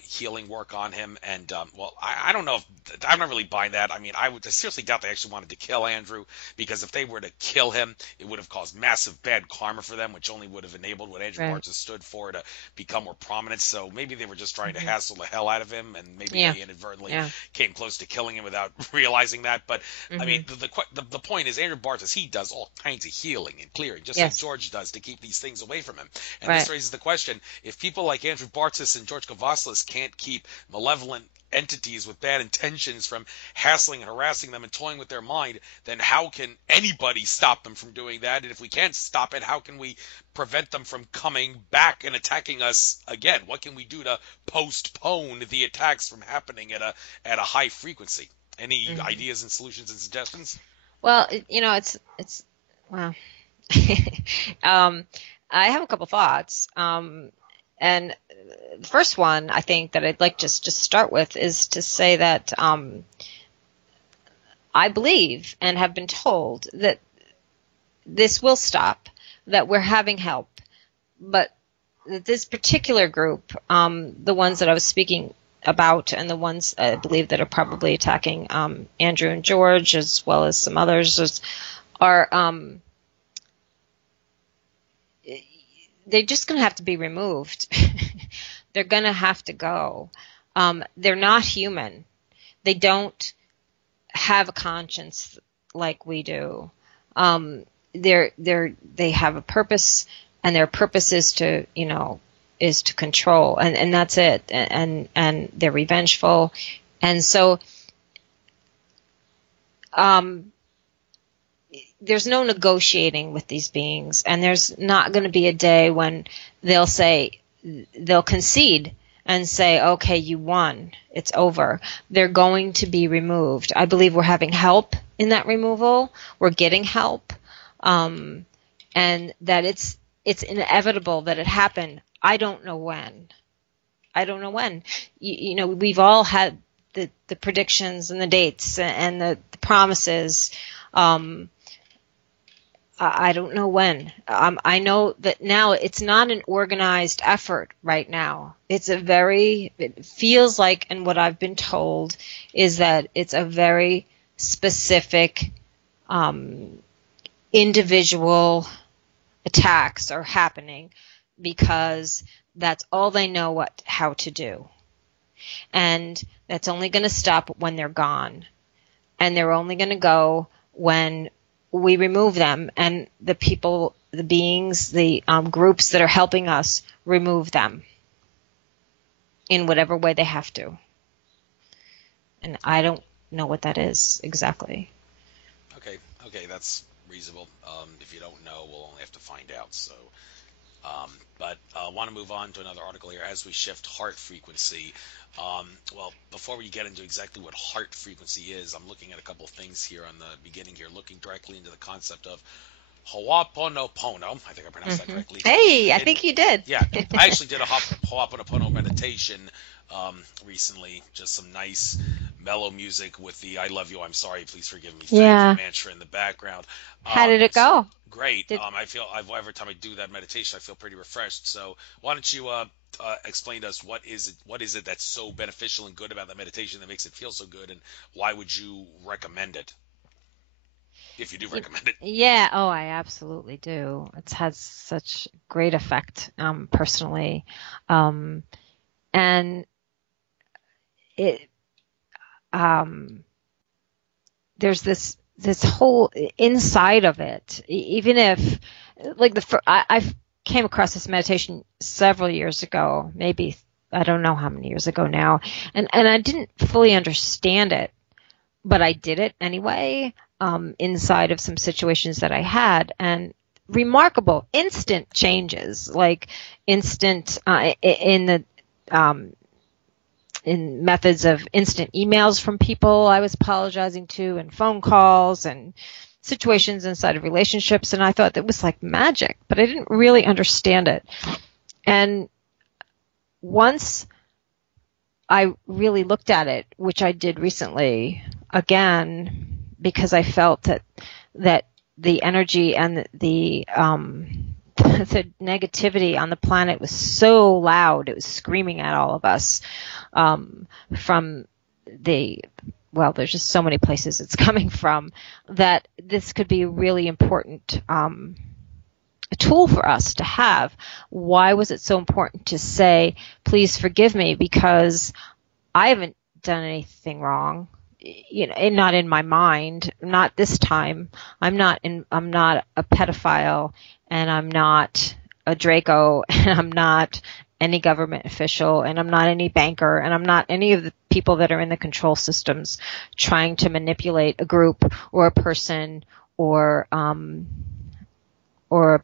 healing work on him. And well, I don't know if I'm not really buying that. I mean, I seriously doubt they actually wanted to kill Andrew, because if they were to kill him, it would have caused massive bad karma for them, which only would have enabled what Andrew Right. Bartzis stood for to become more prominent. So maybe they were just trying to Hmm. hassle the hell out of him, and maybe Yeah. they inadvertently Yeah. came close to killing him without realizing that. But I mean, Hmm. the point is, Andrew Bartzis, he does all kinds of healing and clearing, just like Yes. George does, to keep these things away from him. And Right. this raises the question: if people like Andrew Bartzis and George Kavaslis can't keep malevolent entities with bad intentions from hassling and harassing them and toying with their mind, then how can anybody stop them from doing that? And if we can't stop it, how can we prevent them from coming back and attacking us again? What can we do to postpone the attacks from happening at a high frequency? Any Hmm. ideas and solutions and suggestions? Well, it's well, um, I have a couple thoughts. And the first one I think that I'd like just start with is to say that I believe and have been told that this will stop, that we're having help, but that this particular group, the ones that I was speaking about, and the ones I believe that are probably attacking Andrew and George, as well as some others, are they're just going to have to be removed. They're going to have to go. They're not human. They don't have a conscience like we do. They have a purpose, and their purpose is to, is to control, and that's it. And they're revengeful, and so there's no negotiating with these beings, and there's not going to be a day when they'll concede and say, okay, you won, it's over. They're going to be removed. I believe we're having help in that removal. We're getting help, and that it's inevitable that it happen. I don't know when. I don't know when. We've all had the predictions and the dates and the promises. I don't know when. I know that now it's not an organized effort right now. It feels like, and what I've been told is that it's a very specific, individual attacks are happening because that's all they know how to do. And that's only going to stop when they're gone. And they're only going to go when we remove them, and the people, the beings, the groups that are helping us remove them in whatever way they have to. And I don't know what that is exactly. Okay, that's reasonable. If you don't know, we'll only have to find out. So But I want to move on to another article here as we shift heart frequency. Well, before we get into exactly what heart frequency is, I'm looking at a couple things here on the beginning here, looking directly into the concept of Ho'oponopono. I think I pronounced that Hmm. correctly. Hey, I It, think you did. yeah, I actually did a Ho'oponopono meditation recently. Just some nice mellow music with the "I love you, I'm sorry, please forgive me, thank you" Yeah. mantra in the background. How did it It's go? great. Did I feel every time I do that meditation, I feel pretty refreshed. So why don't you explain to us what is it that's so beneficial and good about that meditation that makes it feel so good, and why would you recommend it if you do you, recommend it? yeah, oh, I absolutely do. It has such great effect, personally. Um, and it um there's this whole inside of it. Even if, like, I came across this meditation several years ago, maybe I don't know how many years ago now, and I didn't fully understand it, but I did it anyway, inside of some situations that I had, and remarkable instant changes, like instant, in the um, in methods of instant emails from people I was apologizing to, and phone calls, and situations inside of relationships. And I thought that was like magic, but I didn't really understand it. And once I really looked at it, which I did recently again, because I felt that the energy and the negativity on the planet was so loud, it was screaming at all of us, um, from the well, there's just so many places it's coming from, that this could be a really important, a tool for us to have. Why was it so important to say, please forgive me? Because I haven't done anything wrong, and not in my mind, not this time. I'm not a pedophile, and I'm not a Draco, and I'm not any government official, and I'm not any banker, and I'm not any of the people that are in the control systems trying to manipulate a group or a person, or or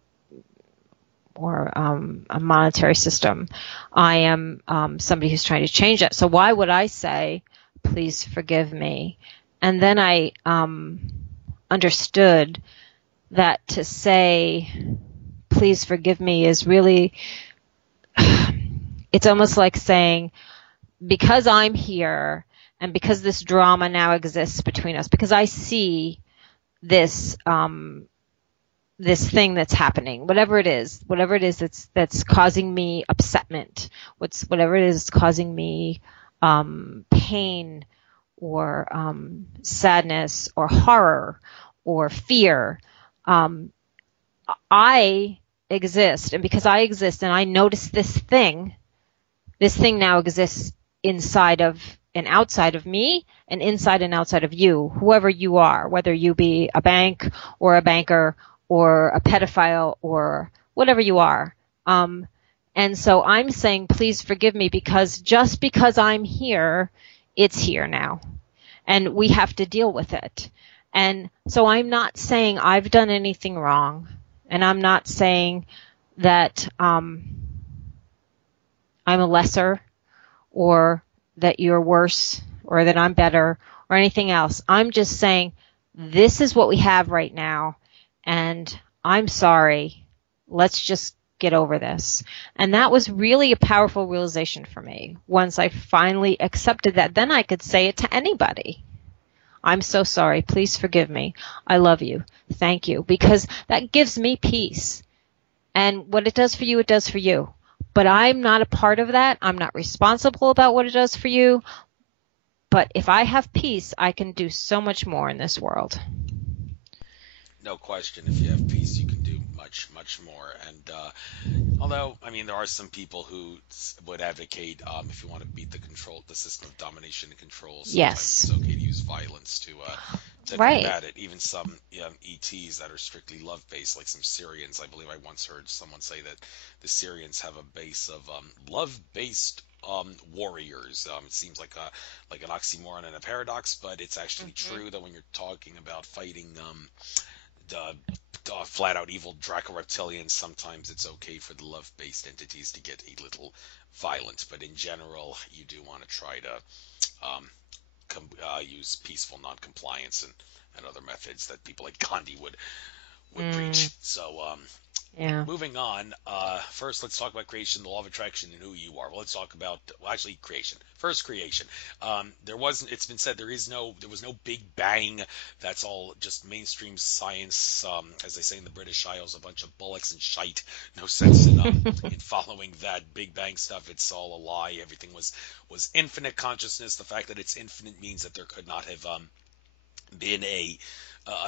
a monetary system. I am, somebody who's trying to change that. So why would I say, please forgive me? And then I, understood that to say, please forgive me, is really, it's almost like saying, because I'm here, and because this drama now exists between us, because I see this, this thing that's happening, whatever it is that's causing me upsetment, whatever it is causing me, pain, or, sadness, or horror, or fear. Um, I exist, and because I exist and I notice this thing now exists inside of and outside of me, and inside and outside of you, whoever you are, whether you be a bank or a banker or a pedophile or whatever you are. And so I'm saying, please forgive me, because just because I'm here, it's here now, and we have to deal with it. And so I'm not saying I've done anything wrong, and I'm not saying that, I'm a lesser, or that you're worse, or that I'm better, or anything else. I'm just saying, this is what we have right now, and I'm sorry. Let's just get over this. And that was really a powerful realization for me. Once I finally accepted that, then I could say it to anybody. I'm so sorry. Please forgive me. I love you. Thank you. Because that gives me peace. And what it does for you, it does for you. But I'm not a part of that. I'm not responsible about what it does for you. But if I have peace, I can do so much more in this world. No question. If you have peace, you can do much, much more. And although, I mean, there are some people who would advocate, if you want to beat the system of domination and control, sometimes Yes. it's okay to use violence to Right. combat it. Even some ETs that are strictly love based, like some Syrians. I believe I once heard someone say that the Syrians have a base of love based warriors. It seems like an oxymoron and a paradox, but it's actually Mm-hmm. true that when you're talking about fighting the flat out evil Draco reptilians, sometimes it's okay for the love based entities to get a little violent. But in general, you do want to try to use peaceful non-compliance and other methods that people like Gandhi would Mm, preach. So yeah. moving on, first let's talk about creation, the law of attraction, and who you are. Well, let's talk about, well, actually, creation. First, creation. It's been said there was no Big Bang. That's all just mainstream science. As they say in the British Isles, a bunch of bullocks and shite. No sense in following that Big Bang stuff. It's all a lie. Everything was infinite consciousness. The fact that it's infinite means that there could not have been a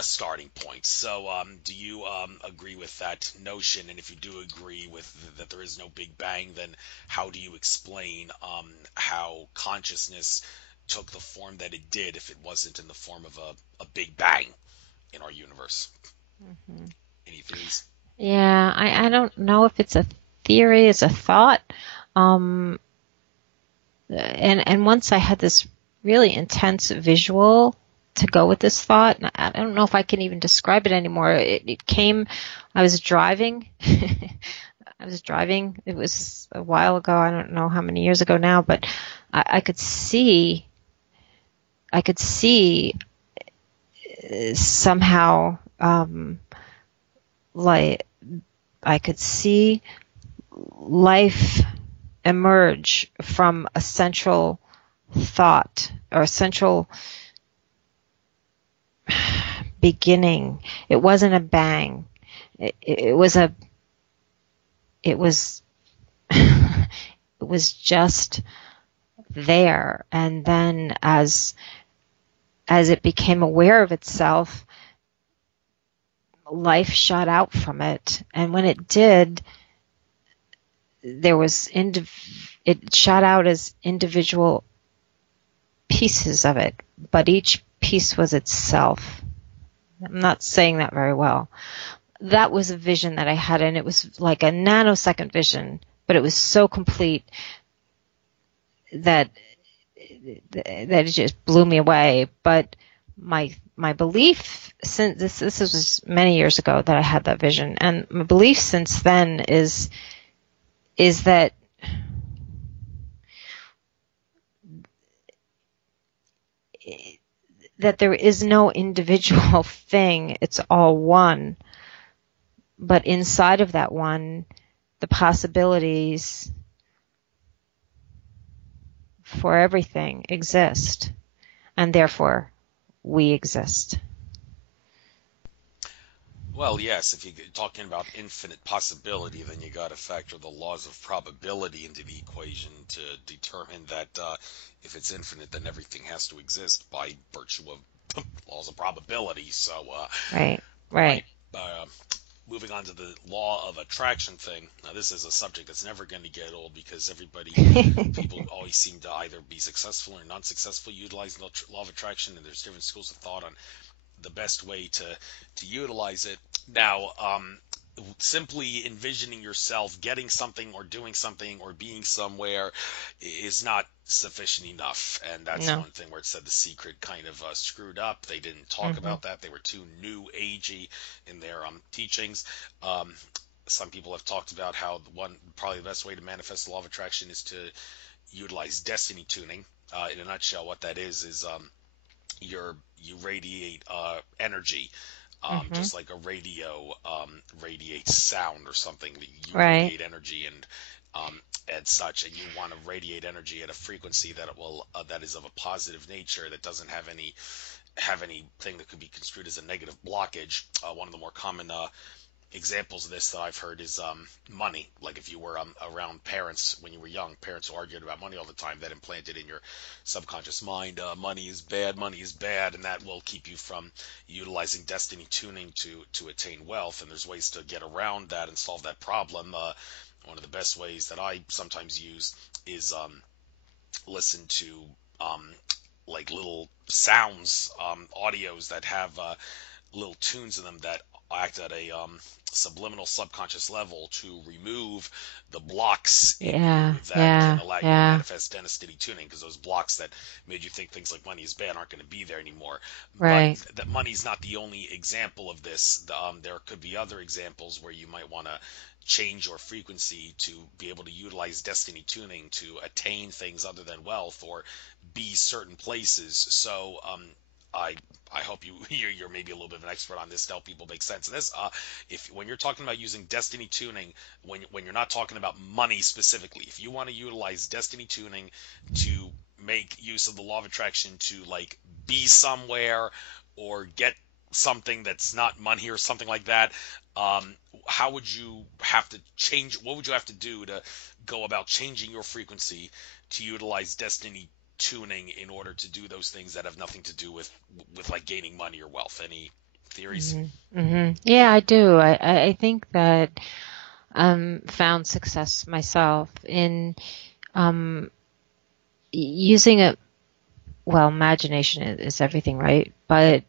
starting point. So, do you agree with that notion? And if you do agree with that there is no Big Bang, then how do you explain how consciousness took the form that it did if it wasn't in the form of a Big Bang in our universe? Hmm. Any theories? Yeah, I don't know if it's a theory, it's a thought. Um, and once I had this really intense visual to go with this thought, and I don't know if I can even describe it anymore. It came, I was driving. I was driving. It was a while ago. I don't know how many years ago now, but I could see, I could see somehow, like I could see life emerge from a central thought or a central beginning. It wasn't a bang. It was a, it was, it was just there. And then as it became aware of itself, life shot out from it. And when it did, there was, it shot out as individual pieces of it, but each piece was itself. I'm not saying that very well. That was a vision that I had, and it was like a nanosecond vision, but it was so complete that it just blew me away. But my belief, since this was many years ago that I had that vision, and my belief since then is that there is no individual thing. It's all one. But inside of that one, the possibilities for everything exist, and therefore we exist. Well, yes, if you're talking about infinite possibility, then you got to factor the laws of probability into the equation to determine that if it's infinite, then everything has to exist by virtue of laws of probability. So, Right, right. right. Uh, Moving on to the law of attraction thing. Now, this is a subject that's never going to get old because people always seem to either be successful or non-successful utilizing the law of attraction, and there's different schools of thought on the best way to utilize it. Now, simply envisioning yourself getting something or doing something or being somewhere is not sufficient enough, and that's No. one thing where it said The Secret kind of screwed up. They didn't talk Hmm. about that. They were too new agey in their teachings. Um, some people have talked about how probably the best way to manifest the law of attraction is to utilize destiny tuning. In a nutshell, what that is you radiate energy, Hmm. just like a radio radiates sound or something. You Right. radiate energy and such, and you want to radiate energy at a frequency that is of a positive nature, that doesn't have anything that could be construed as a negative blockage. One of the more common examples of this that I've heard is money. Like if you were around parents when you were young, parents who argued about money all the time, that implanted in your subconscious mind, money is bad, and that will keep you from utilizing destiny tuning to attain wealth. And there's ways to get around that and solve that problem. One of the best ways that I sometimes use is listen to um, like little sounds, audios that have little tunes in them that act at a subliminal subconscious level to remove the blocks in you Yeah, that can yeah, allow you to yeah. manifest destiny tuning, because those blocks that made you think things like money is bad aren't going to be there anymore. But Right. that money's not the only example of this. There could be other examples where you might want to change your frequency to be able to utilize destiny tuning to attain things other than wealth or be certain places. So I I hope you're maybe a little bit of an expert on this to help people make sense of this. If when you're talking about using destiny tuning, when you're not talking about money specifically, if you want to utilize destiny tuning to make use of the law of attraction to like be somewhere or get something that's not money or something like that, um, how would you have to change? What would you have to do to go about changing your frequency to utilize destiny tuning in order to do those things that have nothing to do with like gaining money or wealth? Any theories? Hmm. Hmm. Yeah, I do. I think that found success myself in um, using it. Well, imagination is everything, right? But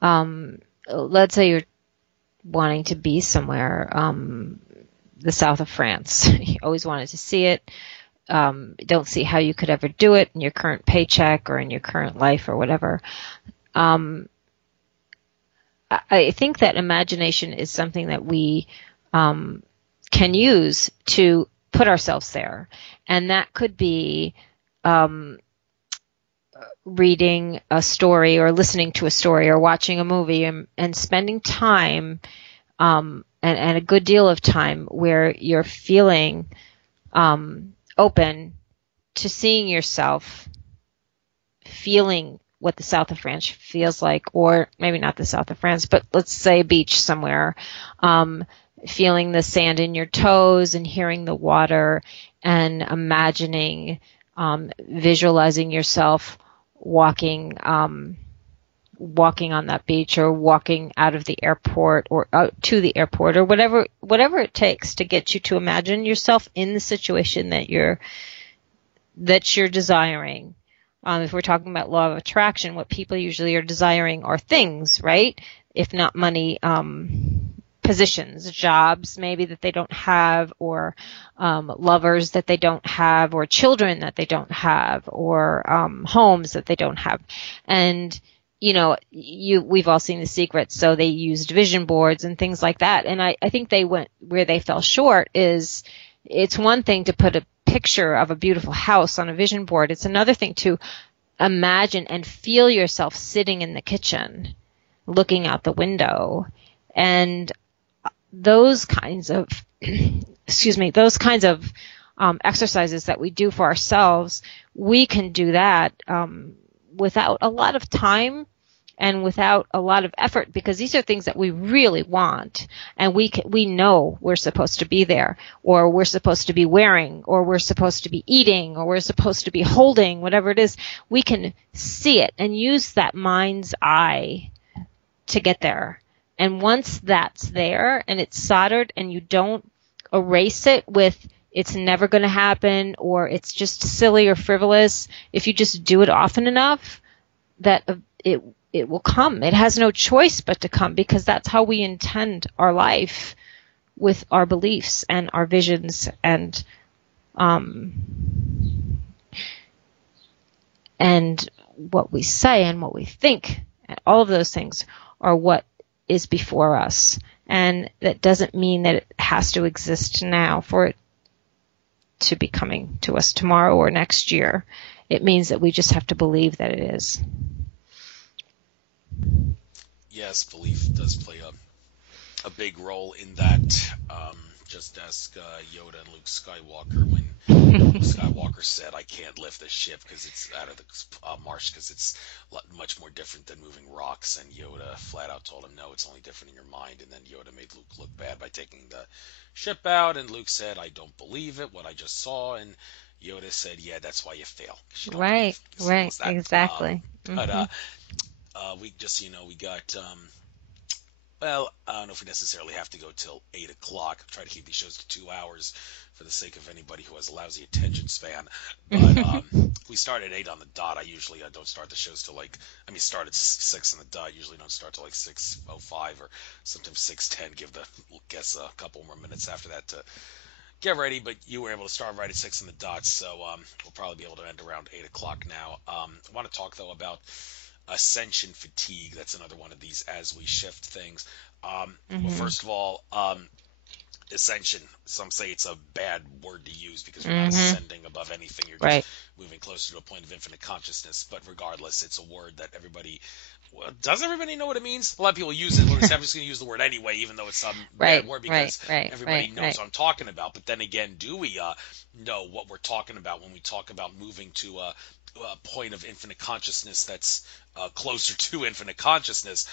um, let's say you're wanting to be somewhere, the south of France. You always wanted to see it. Don't see how you could ever do it in your current paycheck or in your current life or whatever. Um, I think that imagination is something that we um, can use to put ourselves there. And that could be um, reading a story or listening to a story or watching a movie and spending time and a good deal of time where you're feeling open to seeing yourself feeling what the south of France feels like, or maybe not the south of France, but let's say a beach somewhere, um, feeling the sand in your toes and hearing the water and imagining, visualizing yourself walking, walking on that beach or walking out of the airport or out to the airport or whatever it takes to get you to imagine yourself in the situation that you're desiring. If we're talking about law of attraction, what people usually are desiring are things, right? If not money, positions, jobs maybe that they don't have, or lovers that they don't have, or children that they don't have, or homes that they don't have. And we've all seen The Secret, so they used vision boards and things like that. And I think they went where they fell short is it's one thing to put a picture of a beautiful house on a vision board. It's another thing to imagine and feel yourself sitting in the kitchen, looking out the window. And those kinds of, excuse me, those kinds of exercises that we do for ourselves, we can do that without a lot of time and without a lot of effort, because these are things that we really want, and we know we're supposed to be there, or we're supposed to be wearing, or we're supposed to be eating, or we're supposed to be holding, whatever it is. We can see it and use that mind's eye to get there. And once that's there and it's soldered and you don't erase it with it's never going to happen or it's just silly or frivolous, if you just do it often enough, that it will come. It has no choice but to come, because that's how we intend our life, with our beliefs and our visions um, and what we say and what we think. And all of those things are what is before us. And that doesn't mean that it has to exist now for it to be coming to us tomorrow or next year. It means that we just have to believe that it is. Yes, belief does play a big role in that. Just ask Yoda and Luke Skywalker when Luke Skywalker said, "I can't lift the ship because it's out of the marsh because it's much more different than moving rocks." And Yoda flat out told him, "No, it's only different in your mind." And then Yoda made Luke look bad by taking the ship out. And Luke said, "I don't believe it. What I just saw." And Yoda said, "Yeah, that's why you fail, because you don't Right, believe." Simple right, as that. exactly. But Hmm. we just we got Well, I don't know if we necessarily have to go till 8 o'clock. Try to keep these shows to 2 hours for the sake of anybody who has a lousy attention span. But we start at 8 on the dot. I usually don't start the shows till start at 6 on the dot. Usually don't start till like 6:05 or sometimes 6:10. Give the guests a couple more minutes after that to get ready. But you were able to start right at 6 on the dot, so we'll probably be able to end around 8 o'clock now. I want to talk though about ascension fatigue. That's another one of these as we shift things. Well, Hmm. first of all, ascension. Some say it's a bad word to use because you're not Hmm. ascending above anything. You're just Right. moving closer to a point of infinite consciousness. But regardless, it's a word that everybody. Well, does everybody know what it means? A lot of people use it. I'm just going to use the word anyway, even though it's some bad Right. word Right. because Right. everybody Right. knows Right. what I'm talking about. But then again, do we know what we're talking about when we talk about moving to a point of infinite consciousness that's closer to infinite consciousness?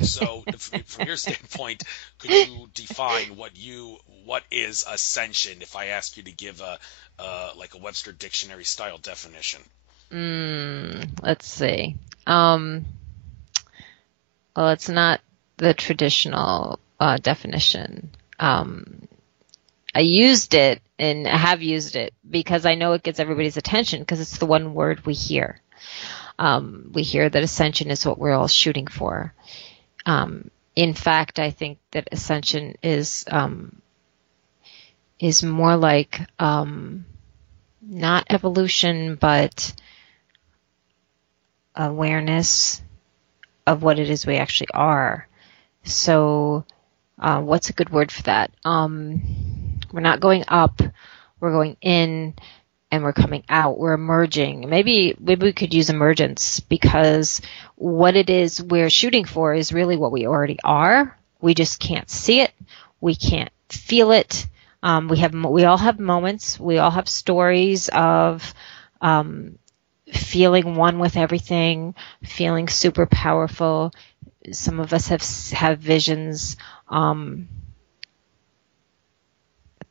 So, from your standpoint, could you define what is ascension? If I ask you to give a like a Webster dictionary style definition. Let's see. Um, well, it's not the traditional definition. I used it and have used it because I know it gets everybody's attention because it's the one word we hear. We hear that ascension is what we're all shooting for. In fact, I think that ascension is more like not evolution, but awareness of what it is we actually are. So, what's a good word for that? We're not going up, we're going in, and we're coming out. We're emerging. Maybe we could use emergence because what it is we're shooting for is really what we already are. We just can't see it. We can't feel it. We all have moments. We all have stories of feeling one with everything, feeling super powerful. Some of us have visions.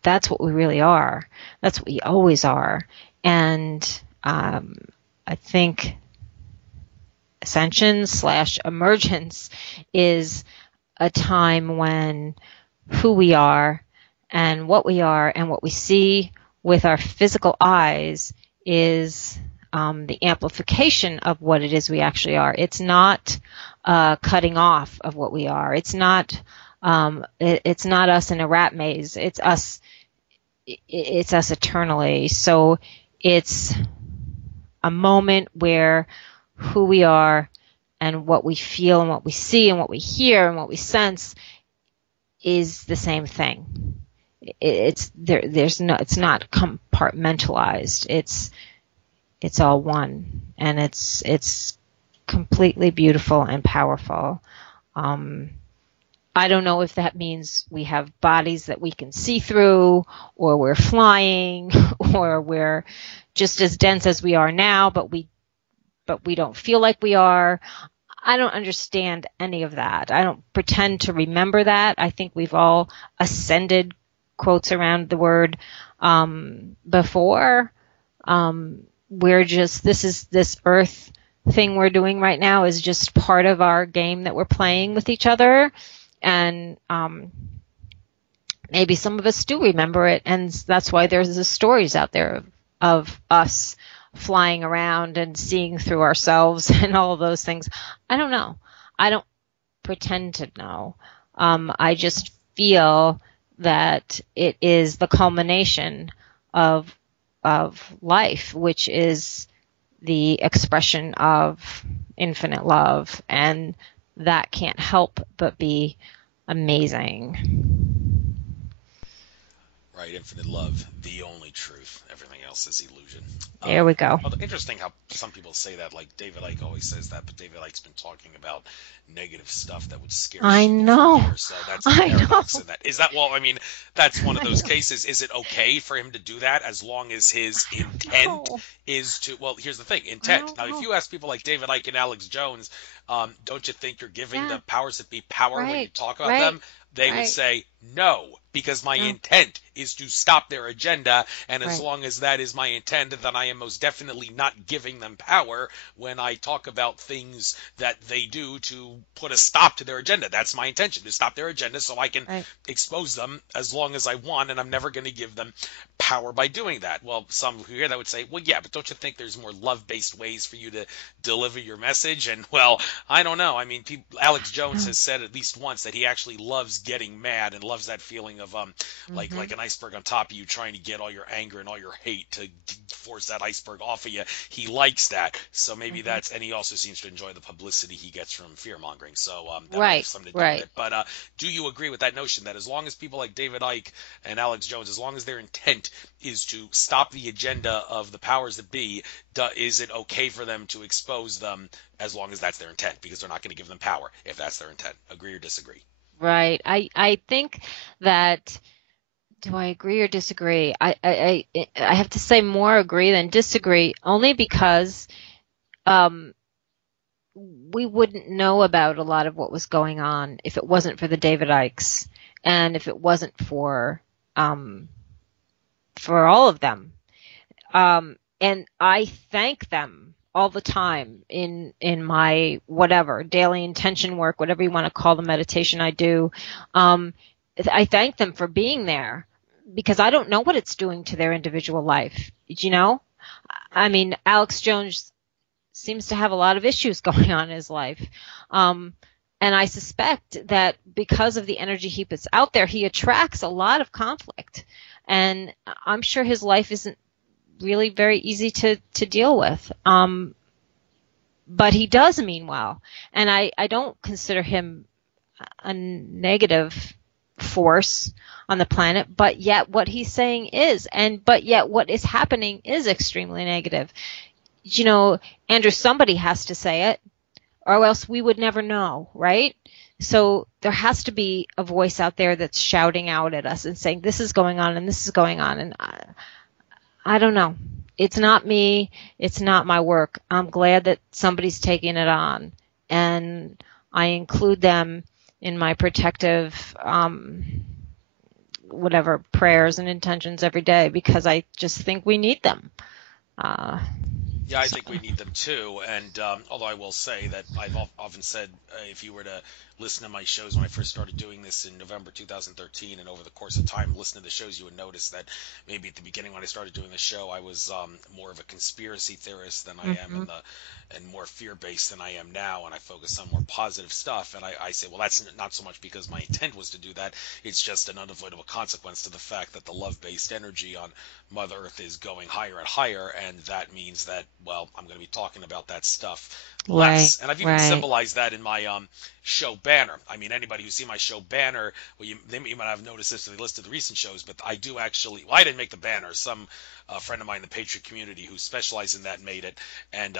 That's what we really are. That's what we always are. And I think ascension / emergence is a time when who we are and what we see with our physical eyes is the amplification of what it is we actually are. It's not cutting off of what we are. It's not us in a rat maze. It's us. It's us eternally. So it's a moment where who we are and what we feel and what we see and what we hear and what we sense is the same thing. It's there. There's no. It's not compartmentalized. It's all one, and it's completely beautiful and powerful. I don't know if that means we have bodies that we can see through, or we're flying, or we're just as dense as we are now, but we don't feel like we are. I don't understand any of that. I don't pretend to remember that. I think we've all ascended, quotes around the word, before. We're just, this earth thing we're doing right now is just part of our game that we're playing with each other. And maybe some of us do remember it. And that's why there's the stories out there of us flying around and seeing through ourselves and all of those things. I don't know. I don't pretend to know. I just feel that it is the culmination of life, which is the expression of infinite love, and that can't help but be amazing. Right, infinite love, the only truth. Everything else is illusion. There we go. Although interesting how some people say that, like David Icke always says that, but David Icke's been talking about negative stuff that would scare I sheeple for know. years. So that's the I know. paradox in that. Is that, well, I mean, that's one of I those know. cases. Is it okay for him to do that as long as his I don't intent know. is to, well, here's the thing, I intent. don't Now, if know. you ask people like David Icke and Alex Jones, don't you think you're giving Yeah. the powers that be power when you Right. talk about Right. them? They would Right. say, no, because my No. intent is to stop their agenda. And as Right. long as that is my intent, then I am most definitely not giving them power when I talk about things that they do to put a stop to their agenda. That's my intention, to stop their agenda so I can Right. expose them as long as I want, and I'm never going to give them power by doing that. Well, some who hear that would say, well, yeah, but don't you think there's more love-based ways for you to deliver your message? And, well, I don't know. I mean, Alex Jones has said at least once that he actually loves getting mad and loves that feeling of like Mm-hmm. an iceberg on top of you, trying to get all your anger and all your hate to force that iceberg off of you. He likes that. So maybe Mm-hmm. and he also seems to enjoy the publicity he gets from fear mongering. So that might have Right. something to do with Right. it. But do you agree with that notion that as long as people like David Icke and Alex Jones, as long as their intent is to stop the agenda of the powers that be, is it okay for them to expose them as long as that's their intent? Because they're not going to give them power if that's their intent. Agree or disagree? Right. I think that, do I agree or disagree? I have to say more agree than disagree, only because um we wouldn't know about a lot of what was going on if it wasn't for the David Ikes, and if it wasn't um for all of them. And I thank them all the time in my whatever daily intention work, whatever you want to call the meditation I do. Um, I thank them for being there, because I don't know what it's doing to their individual life. You know, I mean, Alex Jones seems to have a lot of issues going on in his life. Um, and I suspect that because of the energy he puts out there, he attracts a lot of conflict. And I'm sure his life isn't really very easy to deal with. But he does mean well. And I don't consider him a negative force on the planet, but yet what he's saying is, but yet what is happening is extremely negative. You know, Andrew, somebody has to say it, or else we would never know, right? So there has to be a voice out there that's shouting out at us and saying, this is going on and this is going on. And I don't know. It's not me. It's not my work. I'm glad that somebody's taking it on. And I include them in my protective, whatever, prayers and intentions every day, because I just think we need them. Uh, Yeah, I so, think we need them too. And although I will say that I've often said, if you were to listen to my shows when I first started doing this in November 2013, and over the course of time, listen to the shows, you would notice that maybe at the beginning when I started doing the show, I was more of a conspiracy theorist than I am mm-hmm. and more fear-based than I am now, and I focus on more positive stuff. And I say, well, that's not so much because my intent was to do that. It's just an unavoidable consequence to the fact that the love-based energy on Mother Earth is going higher and higher, and that means that, well, I'm going to be talking about that stuff Right, less. And I've even right. symbolized that in my show banner. I mean, anybody who's seen my show banner, well, you might have noticed this if they listed the recent shows, but I do actually, well, I didn't make the banner. Some friend of mine in the Patriot community who specializes in that made it. And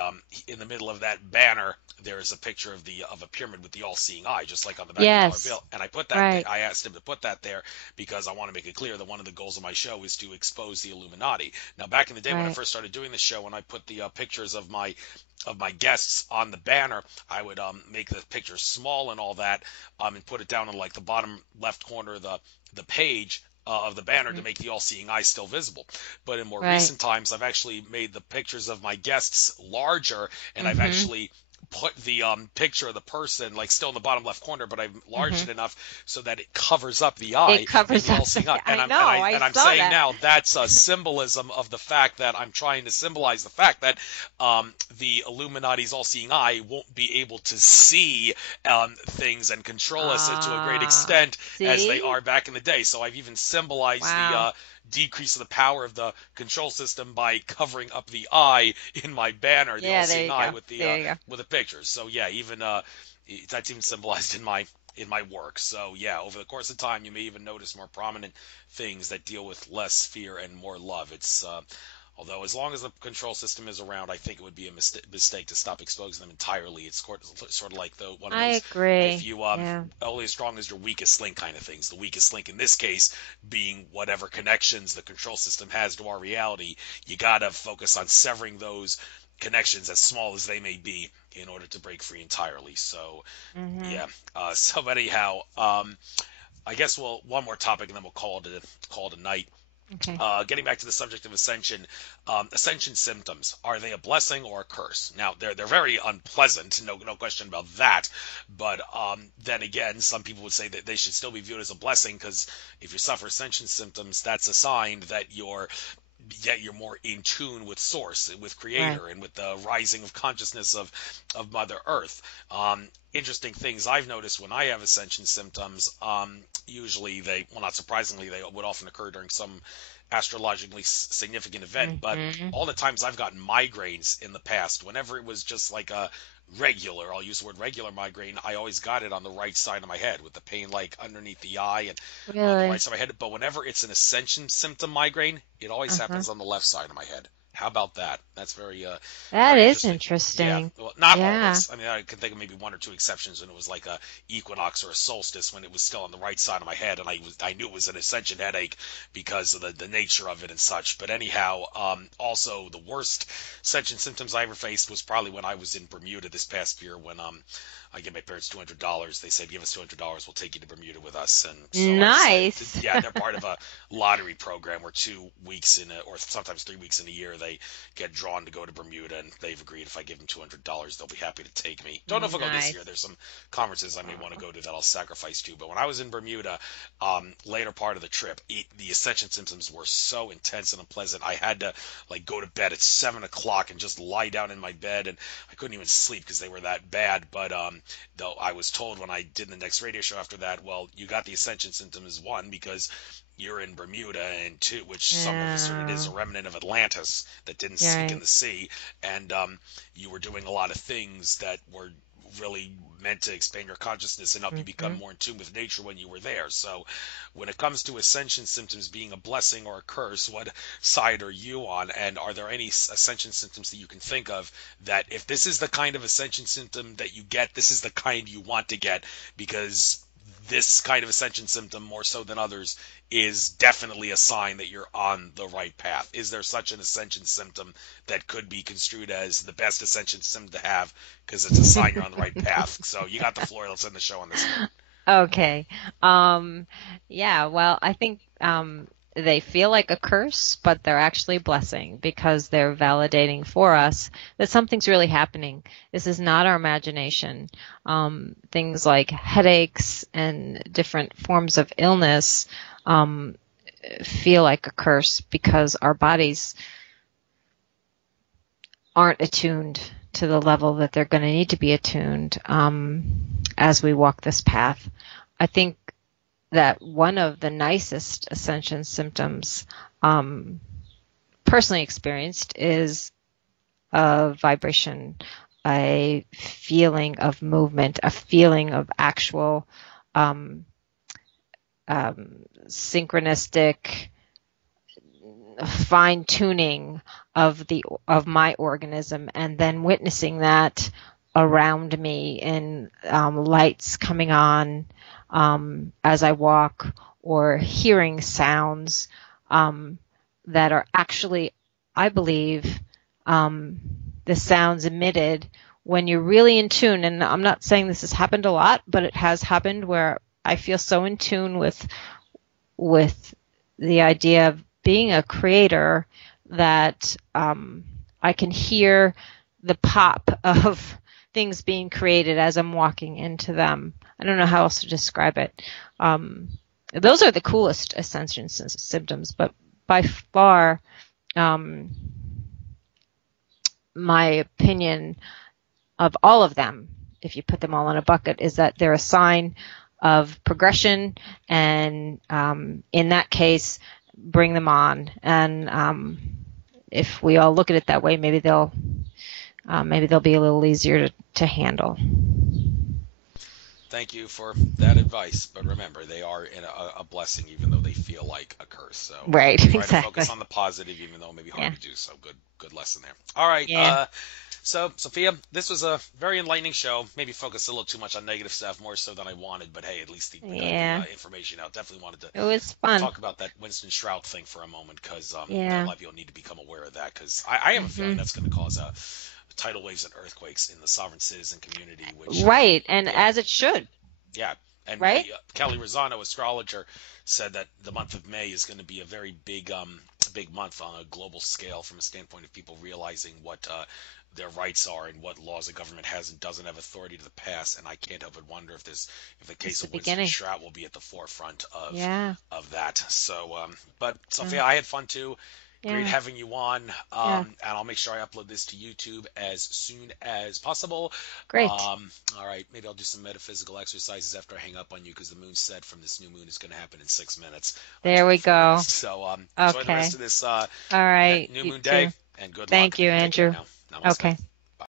in the middle of that banner, there is a picture of a pyramid with the all-seeing eye, just like on the back of the dollar Yes, bill. And I put that there. right, I asked him to put that there because I want to make it clear that one of the goals of my show is to expose the Illuminati. Now, back in the day when I right. first started doing the show, when I put the pictures of my guests on the banner, I would make the picture small and all that, and put it down in like the bottom left corner of the page of the banner to Mm-hmm. make the all-seeing eye still visible. But in more Right. recent times, I've actually made the pictures of my guests larger, and I've Mm-hmm. actually put the picture of the person like still in the bottom left corner, but I've enlarged Mm-hmm. it enough so that it covers up the It eye and covers the up all-seeing eye. And I know, I I'm saw saying that. now that's a symbolism of the fact that I'm trying to symbolize the fact that the Illuminati's all-seeing eye won't be able to see things and control us to a great Ah, extent as they see? are back in the day. So I've even symbolized the Wow. decrease of the power of the control system by covering up the eye in my banner, the Yeah, there all-seeing you eye go. There you go. with the pictures. So yeah, even that's even symbolized in my work. So yeah, over the course of time, you may even notice more prominent things that deal with less fear and more love. It's although as long as the control system is around, I think it would be a mistake to stop exposing them entirely. It's sort of like one of I those, if agree. you Yeah. only as strong as your weakest link kind of things. The weakest link in this case being whatever connections the control system has to our reality. You gotta focus on severing those connections, as small as they may be, in order to break free entirely. So, Mhm. yeah. So anyhow, I guess one more topic, and then we'll call it a night. Okay. Getting back to the subject of ascension, ascension symptoms, are they a blessing or a curse? Now they're very unpleasant, no question about that. But then again, some people would say that they should still be viewed as a blessing, because if you suffer ascension symptoms, that's a sign that you're more in tune with source, with Right. creator, and with the rising of consciousness of Mother Earth. Interesting things I've noticed when I have ascension symptoms, usually well, not surprisingly, they would often occur during some astrologically significant event. But Mhm. all the times I've gotten migraines in the past, whenever it was just like a regular, I'll use the word regular migraine, I always got it on the right side of my head, with the pain like underneath the eye and on the right Really? side of my head. But whenever it's an ascension symptom migraine, it always Uh-huh. happens on the left side of my head. How about that? That's That very is interesting. Yeah, interesting. well, not Yeah. always. I mean, I can think of maybe one or two exceptions when it was like a equinox or a solstice, when it was still on the right side of my head, and I knew it was an ascension headache because of the nature of it and such. But anyhow, also the worst ascension symptoms I ever faced was probably when I was in Bermuda this past year, when I gave my parents $200. They said, "Give us $200, we'll take you to Bermuda with us." And so I decided, Nice. yeah, they're part of a lottery program where 2 weeks or sometimes 3 weeks in a year, they get drawn to go to Bermuda, and they've agreed if I give them $200, they'll be happy to take me. Don't know if I'll go this year. Nice. There's some conferences I may want to Oh. go to that I'll sacrifice to. But when I was in Bermuda, later part of the trip, the ascension symptoms were so intense and unpleasant. I had to like go to bed at 7 o'clock and just lie down in my bed, and I couldn't even sleep because they were that bad. But though I was told when I did the next radio show after that, well, you got the ascension symptoms, one, because you're in Bermuda, and two, which some have asserted is Yeah. a remnant of Atlantis that didn't sink in Right. the sea, and you were doing a lot of things that were really meant to expand your consciousness and help you become Mhm. more in tune with nature when you were there. So when it comes to ascension symptoms being a blessing or a curse, what side are you on? And are there any ascension symptoms that you can think of that, if this is the kind of ascension symptom that you get, this is the kind you want to get, because this kind of ascension symptom, more so than others, is definitely a sign that you're on the right path? Is there such an ascension symptom that could be construed as the best ascension symptom to have, because it's a sign you're on the right path? So you got the floor. Let's end the show on this note. Okay. Um, yeah, well, I think they feel like a curse, but they're actually a blessing because they're validating for us that something's really happening. This is not our imagination. Things like headaches and different forms of illness um, feel like a curse because our bodies aren't attuned to the level that they're going to need to be attuned as we walk this path. I think that one of the nicest ascension symptoms um, personally experienced is a vibration, a feeling of movement, a feeling of actual um, um, synchronistic fine tuning of my organism, and then witnessing that around me in lights coming on as I walk, or hearing sounds that are actually, I believe, um, the sounds emitted when you're really in tune. And I'm not saying this has happened a lot, but it has happened where I feel so in tune with the idea of being a creator that I can hear the pop of things being created as I'm walking into them. I don't know how else to describe it. Um, those are the coolest ascension symptoms, but by far, um, my opinion of all of them, if you put them all in a bucket, is that they're a sign of progression, and in that case, bring them on. And if we all look at it that way, maybe they'll be a little easier to handle. Thank you for that advice. But remember, they are a blessing, even though they feel like a curse. So Right, try to focus exactly. on the positive, even though it may be hard Yeah. to do so. Good. good lesson there. All right. Yeah. So, Sophia, this was a very enlightening show. Maybe focused a little too much on negative stuff, more so than I wanted. But hey, at least we got the Yeah. information out. Definitely wanted to It was fun. talk about that Winston Shroud thing for a moment because a Yeah. lot of people need to become aware of that because I have a feeling Hmm. that's going to cause tidal waves and earthquakes in the sovereign citizen community, which Right. And yeah, as it should, yeah. And right? Kelly Rosano, astrologer, said that the month of May is going to be a very big month on a global scale from a standpoint of people realizing what their rights are and what laws the government has and doesn't have authority to pass. And I can't help but wonder if the It's case the of Winston beginning. Shrout will be at the forefront Yeah. of that. So, but Yeah. Sophia, I had fun too. Great Yeah. having you on, Yeah. and I'll make sure I upload this to YouTube as soon as possible. Great. All right, maybe I'll do some metaphysical exercises after I hang up on you because the moon set from this new moon is going to happen in 6 minutes on There June we 30th. go. So enjoy the rest Okay. of this All right. new You moon day too. and good luck. Thank you, Take care Andrew. now. Namaste. Okay.